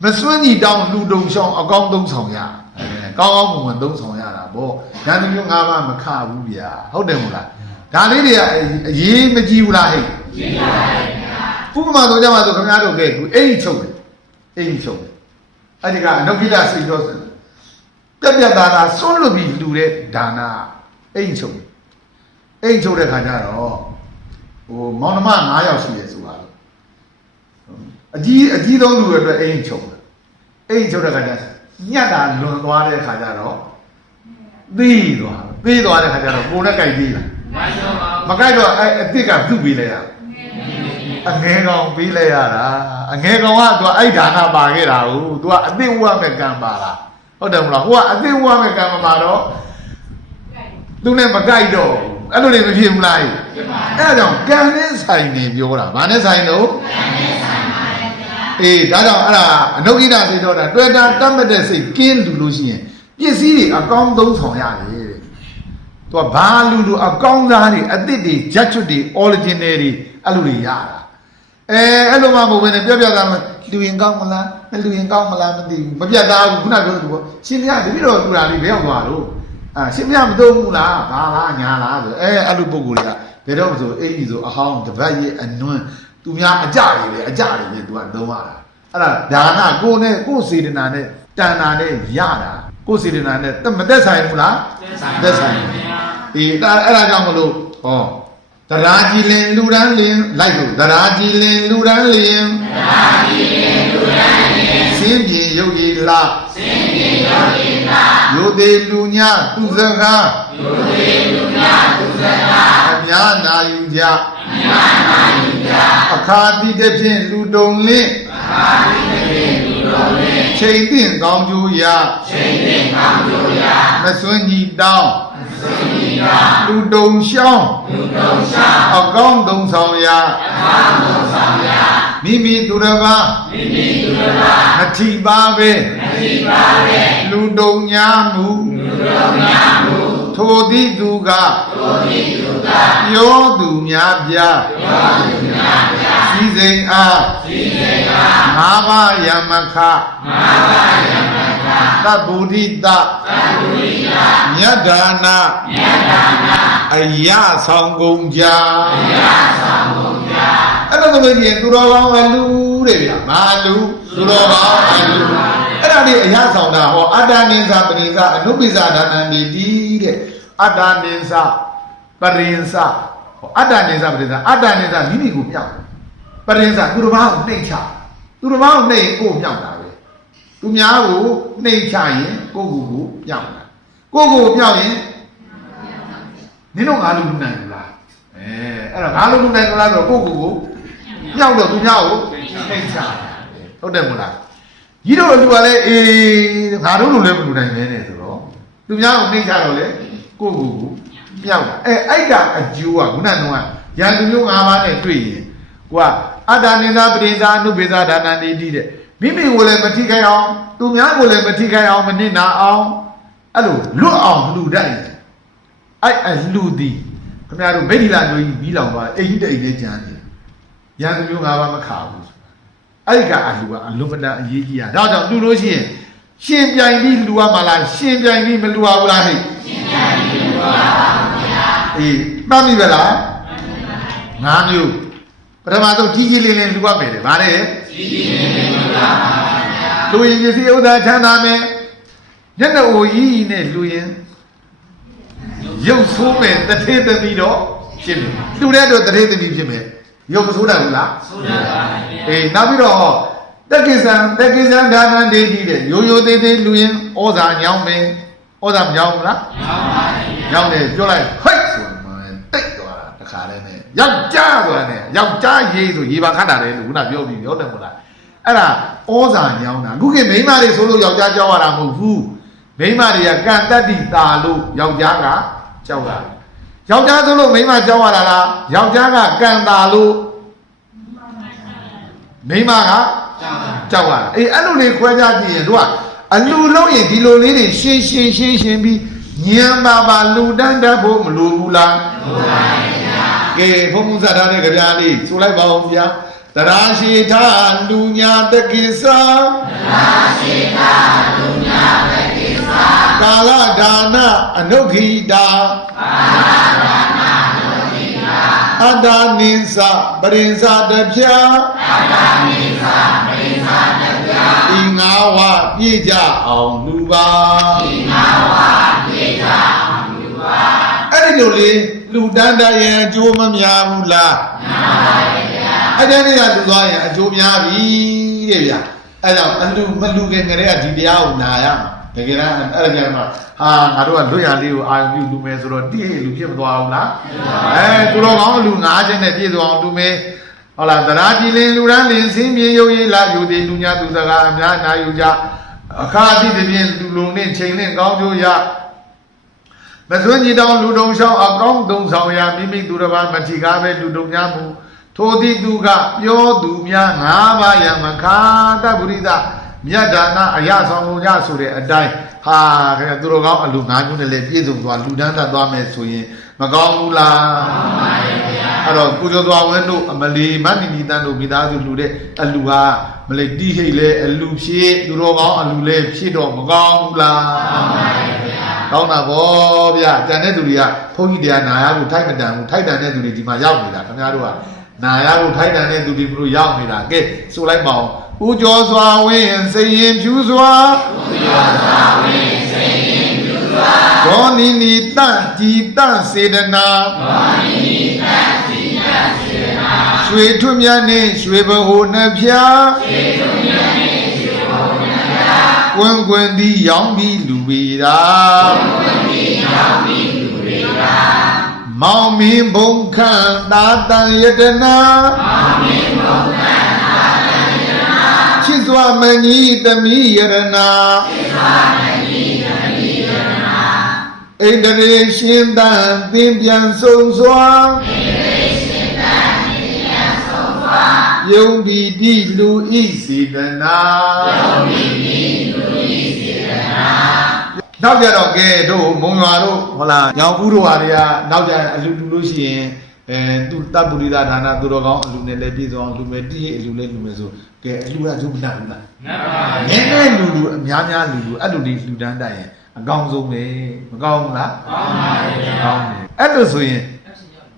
မစွန့်ညီတောင်းလူတုံရှောင်းအကောင်းသုံးဆောင်ရကောင်းကောင်းမွန်မွန်သုံးဆောင်ရတာဗောညာတမျိုးငါးပါးမခဘူးဗျာဟုတ်တယ်မို့လားဒါလေးတွေကအရေးမကြီးဘူးလားဟဲ့ကြီးပါပါဥပမာဆိုကြမှာဆိုခင်ဗျားတို့ကဲသူအိမ်ချုပ်တယ်အိမ်ချုပ်တယ်အဲ့ဒီကအနုခိတစိတ်တော်ပြက်ပြက်သားသားစွန့်လွတ်ပြီးလူတဲ့ဒါနာအိမ်ချုပ်အိမ်ချုပ်တဲ့ခါကျတော့ဟိုမောင်နှမ9ယောက်ရှိတယ်ဆိုတာအကြီးဆုံးလူတွေအတွက်အိမ်ချုပ်တယ်အိမ်ချုပ်တဲ့ခါကျညက်တာလွန်သွားတဲ့ခါကျတော့သေးသွားတဲ့ခါကျတော့ကိုယ်နဲ့ကြိုက်သေးလားမကြိုက်တော့အဲ့အစ်စ်ကပြုတ်ပေးလိုက်ရအငဲကောင်ပေးလိုက်ရတာအငဲကောင်ကသူကအဲ့ဒါနာပါခဲ့တာကိုသူကအစ်စ်ဝတ်မဲ့ကံပါလားဟုတ်တယ်မလားဟိုကအစ်စ်ဝတ်မဲ့ကံမပါတော့သူနဲ့မကြိုက်တော့အဲ့လိုတွေမဖြစ်ဘူးလားအဲ့ဒါကြောင့်ကံနဲ့ဆိုင်နေပြောတာဘာနဲ့ဆိုင်တော့ကံနဲ့ဆိုင်ပါလေဗျာအေးဒါကြောင့်အဲ့ဒါအနုခိတစိတ်တော့တာတွေ့တာတတ်မဲ့တဲ့စိတ်ကင်းလူလို့ရှိရင်ပစ္စည်းတွေအကောင်းဆုံးဆောင်ရတယ်တဲ့သူကဘာလူအကောင်းစားတွေအသစ်တွေဂျက်ချွတ်တွေ original တွေအဲ့လိုတွေရတာအဲ့လိုမှမဟုတ်ဘဲနဲ့ပြပြသားလူရင်ကောင်းမလားမလူရင်ကောင်းမလားမသိဘူးမပြတ်သားဘူးခုနပြောသူပေါ့ရှင်ပြတပည့်တော်သူရာလေးဘယ်ရောက်သွားလို့ရှင်ပြမသုံးဘူးလားဘာလားညာလားဆိုအဲ့လိုပုံကိုယ်တွေကဘယ်တော့မှဆိုအိမ်ကြီးဆိုအဟောင်းတပတ်ရဲ့အနွမ်းသူများအကြတွေလေသူကသုံးရတာအဲ့ဒါဒါနကိုနဲ့ကိုစေတနာနဲ့တဏ္ဍာနဲ့ရတာကိုစေတနာနဲ့မသက်ဆိုင်ဘူးလားသက်ဆိုင်ပါဗျာအေးအဲ့ဒါကြောင့်မလို့ဟောတရားကြည်လင်လူရန်လင်လိုက်လို့တရားကြည်လင်လူရန်လင်တရားကြည်လင်လူရန်လင်စင်းပြေရုပ်ရည်လားစင်းပြေရုပ်ရည်လားယိုသေးလူညသူစကားယိုသေးလူညသူစကားအများနာယူကြအများနာယူကြအခါတိတဲ့ဖြင့်လူတုံလင်းအခါတိတဲ့ဖြင့်လူတုံလင်းချိန်သိင်ကောင်းကျိုးရချိန်သိင်ကောင်းကျိုးရမစွန့်ညီတောင်းလူတုံရှောင်းအကောင်းသုံးဆောင်ရာမိမိသူတစ်ပါးမထီပါပဲလူတုံညာမှုထိုသည့်သူကပြောသူများပြစီစိန်အားငါးပါးယမခသဗ္ဗုဒိတမြတ်ဒါနာအယဆောင်ကုန်ကြအဲ့လိုဆိုလို့ရှိရင်သူတော်ကောင်းအလူတဲ့ဗျာမလူသူတော်ကောင်းအလူအဲ့ဒါလေးအယဆောင်တာဟောအတ္တနိသပရိသအနုပိသဒါနံဒီတဲ့အတ္တနိသပရိသဟောအတ္တနိသပရိသအတ္တနိသမိမိကိုမြောက်ပရိသသူတော်ဘာကိုနှိမ့်ချသူတော်ဘာကိုနှိမ့်ကိုမြောက်တာပဲသူများကိုနှိမ့်ချရင်ကိုယ့်ကိုမြောက်တာကိုယ့်ကိုမြောက်ရင်နင်တို့ငါလူလူနိုင်ဘူးလားအဲ့တော့ငါလူလူနိုင်ဘူးလားဆိုတော့ကိုယ့်ကိုမြောက်တော့သူများကိုနှိမ့်ချဟုတ်တယ်မို့လားကြီးတို့လူကလည်းအေးငါတို့လူလည်းမလူနိုင်ပဲနဲ့ဆိုတော့သူများကိုနှိမ့်ချတော့လေကိုယ့်ကိုမြောက်တာအဲ့ကအကျိုးကခုနကရန်သူမျိုး၅ပါးနဲ့တွေ့ရင်ကိုကအတ္တနိသပရိသအနုပိသဒါနံတိတဲ့မိမိကိုလည်းမထိခိုက်အောင်သူများကိုလည်းမထိခိုက်အောင်မနစ်နာအောင်အဲ့လိုလွတ်အောင်လူတတ်တယ်အဲ့အလူသည်ခင်ဗျားတို့မိဋ္ဌိလာမျိုးကြီးပြီးလောင်သွားအိမ်ကြီးတိတ်လေးကြမ်းတယ်ရန်သူမျိုး၅ပါးမခါဘူးအဲ့ကအလူကအလုံးမတန်အရေးကြီးတာဒါကြောင့်လူလို့ရှိရင်ရှင်ပြိုင်ပြီးလူရမှာလားရှင်ပြိုင်ပြီးမလူရဘူးလားဟဲ့ရှင်ပြိုင်ပြီးလူရပါဘူးဗျာအေးမှတ်မိပါလား၅မျိုးပထမဆုံးကြီးကြီးလေးလေးလူရမယ်ဗါလဲကြီးကြီးလေးလေးလူရပါဗျာလူရင်ပစ္စည်းဥဒ္ဒါချမ်းသာမယ်ညနေအိုကြီးနဲ့လူရင်ရုပ်ဆိုးမယ်တထေးသမီးတော့ဖြစ်မယ်လူတဲ့တော့တထေးသမီးဖြစ်မယ်ရုပ်မဆိုးတတ်ဘူးလားဆိုးတတ်ပါဘူးအေးနောက်ပြီးတော့တက္ကိသံဒါနံဒေတိတဲ့ရိုးရိုးသေးသေးလူရင်ဩဇာညောင်းမယ်ဩဇာမညောင်းဘူးလားညောင်းပါဘူးညောင်းတယ်ပြောလိုက်ဟိတ်ဆိုတိတ်သွားတာတခါတည်းနဲ့ယောက်ျားဆိုတာနဲ့ယောက်ျားရေးဆိုရေပါခတ်တာလေလို့ခုနပြောပြီးပြောတယ်မဟုတ်လားအဲ့ဒါဩဇာညောင်းတာအခုခေတ်မိန်းမတွေဆိုလို့ယောက်ျားကြောက်ရတာမဟုတ်ဘူးမိန်းမတွေကကံတတ္တိတာလို့ယောက်ျားကကြောက်တာ ယောက်ျားဆိုလို့မိန်းမကြောက်ရတာလားယောက်ျားကကံတာလို့မိန်းမကကြောက်ရတာအေးအဲ့လိုလေးခွဲခြားကြည့်ရင်တို့ကအလူလုံးရင်ဒီလိုလေးတွေရှင်းပြီးညံပါလူတန်းတတ်ဖို့မလိုဘူးလားလိုပါရဲ့ဗျာကဲဘုံဘုံစထားတဲ့ကြပြားလေးဆိုလိုက်ပါဦးဗျာတရာရှိထာလူညာတကိစ္စတရာရှိထာလူညာတကိစ္စကာလဒါနအနုခိတာကာလဒါနအနုခိတာအတ္တနိစ္စပရိစ္ဆတပြာအတ္တနိစ္စပရိစ္ဆတပြာဒီငါးဝပြည့်ကြအောင်လူပါဒီငါးဝပြည့်ကြအောင်လူပါအဲ့ဒီလိုလေးလူတန်းတရဲ့အကျိုးမများဘူးလားများပါရဲ့ဗျာအဲ့ဒီနေ့ကလူသွားရင်အကျိုးများပြီတဲ့ဗျာအဲ့ကြောင့်အလူမလူခင်ကလေးကဒီတရားကိုနာရမှာတကယ်တော့အဲ့ဒါကြမှာဟာငါတို့ကလွတ်ရလေးကိုအာရုံပြုလူမယ်ဆိုတော့တိလူဖြစ်မသွားဘူးလားသူတော်ကောင်းလူငါးချက်နဲ့ပြည့်စုံအောင်လူမယ်ဟုတ်လားသရာကြည်လင်လူရန်လင်စင်းပြေရုပ်ရည်လာယူသည်လူညာသူစကားအများနာယူကြအခါတိတပြင်းလူလုံးနဲ့ချိန်နဲ့ကောင်းကျိုးရမစွန့်ကြည်တောင်းလူတုံရှောင်းအကောင်းတုံဆောင်ရာမိမိသူတစ်ပါးမထီကားပဲလူတုံများမှုထိုသည်သူကပြောသူများငါးပါးယမခာတပုရိသမြတ်ဒါနအရဆောင်ကြဆိုတဲ့အတိုင်းဟာခင်ဗျသူတော်ကောင်းအလူငါးခုနဲ့လည်းပြည့်စုံသွားလူတန်းတတ်သွားမယ်ဆိုရင်မကောင်းဘူးလားမှန်ပါရဲ့ဗျာအဲ့တော့ကိုကျော်သွားဝင်းတို့အမလီမန္တိနီတန်းတို့မိသားစုလူတဲ့အလူဟာမလေးတိဟိတ်လေအလူဖြစ်သူတော်ကောင်းအလူလည်းဖြစ်တော့မကောင်းဘူးလားမှန်ပါရဲ့ဗျာကောင်းတာဗောဗျာတန်တဲ့သူတွေကဘုန်းကြီးတရားနာရဖို့ထိုက်မတန်ဘူးထိုက်တန်တဲ့သူတွေဒီမှာရောက်နေတာခင်ဗျားတို့ကနာရဖို့ထိုက်တန်တဲ့သူတွေဘလို့ရောက်နေတာကဲဆိုလိုက်ပါအောင်ဦးကျော်စွာဝင်းစိတ်ရင်ဖြူစွာဦးကျော်စွာဝင်းစိတ်ရင်ဖြူစွာဒေါနီနီတန့်ကြည်တန့်စေတနာဒေါနီနီတန့်ကြည်တန့်စေတနာရွှေထွတ်မြတ်နှင့်ရွှေဘဟုနှဖျားရွှေထွတ်မြတ်နှင့်ရွှေဘဟုနှဖျားကွင်သည်ရောင်းပြီးလူပေတာကွင်သည်ရောင်းပြီးလူပေတာမောင်မင်းဘုံခန့်သာတန်ယတနာမောင်မင်းဘုံခန့်သာတန်ယတနာချစ်စွာမကြီးသမီးယရနာချစ်စွာမကြီးသမီးယရနာဣန္ဒြေရှင်တန်သင်ပြန်ဆုံးစွာဣန္ဒြေရှင်တန်သင်ပြန်ဆုံးစွာယုံဒီတိလူဤစေတနာယုံဒီတိလူဤစေတနာနောက်ကြတော့ကဲတို့မုံရွာတို့ဟုတ်လားညောင်ဦးတို့ဟာတွေကနောက်ကြအလူလူလို့ရှိရင်သူတပ္ပုရိသဌာနသူတော်ကောင်းအလူနဲ့လည်းပြည်စုံအောင်လူမယ်တိဟိအလူလည်းလူမယ်ဆိုကဲအလူကကျုပ်မနာဘူးလားနာပါဘူးနည်းနည်းလူအများများလူအဲ့လိုဒီလူတန်းတိုက်ရင်အကောင်းဆုံးပဲမကောင်းဘူးလားကောင်းပါရဲ့ကောင်းတယ်အဲ့လိုဆိုရင်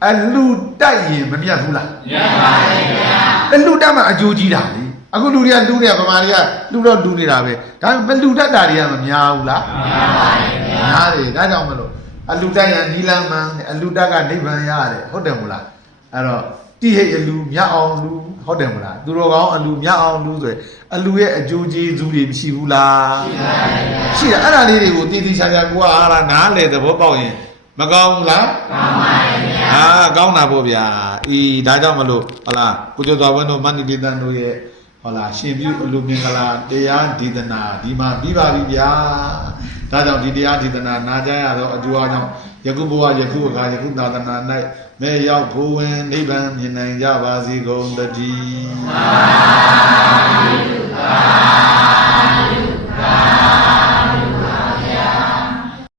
အလူတိုက်ရင်မမြတ်ဘူးလားမြတ်ပါရဲ့ဗျာအလူတက်မှအကျိုးကြီးတာလေအခုလူတွေကလူတွေကဗမာတွေကလူတော့လူနေတာပဲဒါပေမဲ့လူတတ်တာတွေကမများဘူးလားများပါရဲ့ဗျာများတယ်ဒါကြောင့်မလို့အလူတက်ရနီလန်းမှန်အလူတက်ကနိဗ္ဗာန်ရတယ်ဟုတ်တယ်မို့လားအဲ့တော့တိဟိတ်အလူမြတ်အောင်လူဟုတ်တယ်မို့လားသူတော်ကောင်းအလူမြတ်အောင်လူဆိုရင်အလူရဲ့အကျိုးကျေးဇူးတွေမရှိဘူးလားရှိပါရဲ့ဗျာရှိတယ်အဲ့ဒါလေးတွေကိုတည်တည်ချာချာကိုကဟာလားနားလေသဘောပေါက်ရင်မကောင်းဘူးလားကောင်းပါရဲ့ဗျာဟာကောင်းတာပေါ့ဗျာဒါကြောင့်မလို့ဟုတ်လားကိုကျော်တော်ဝင်းတို့မန္တိတေတန်တို့ရဲ့ဟုတ်လားရှင်ပြုအလူမင်္ဂလာတရားဒေသနာဒီမှာပြီးပါပြီဗျာဒါကြောင့်ဒီတရားဒေသနာနာကြရတော့အကျိုးအကြောင်းယခုဘဝယခုအခါယခုသာသနာ၌မဲ့ရောက်ဘိုးဝင်နိဗ္ဗာန်မြင်နိုင်ကြပါစေကုန်တည်း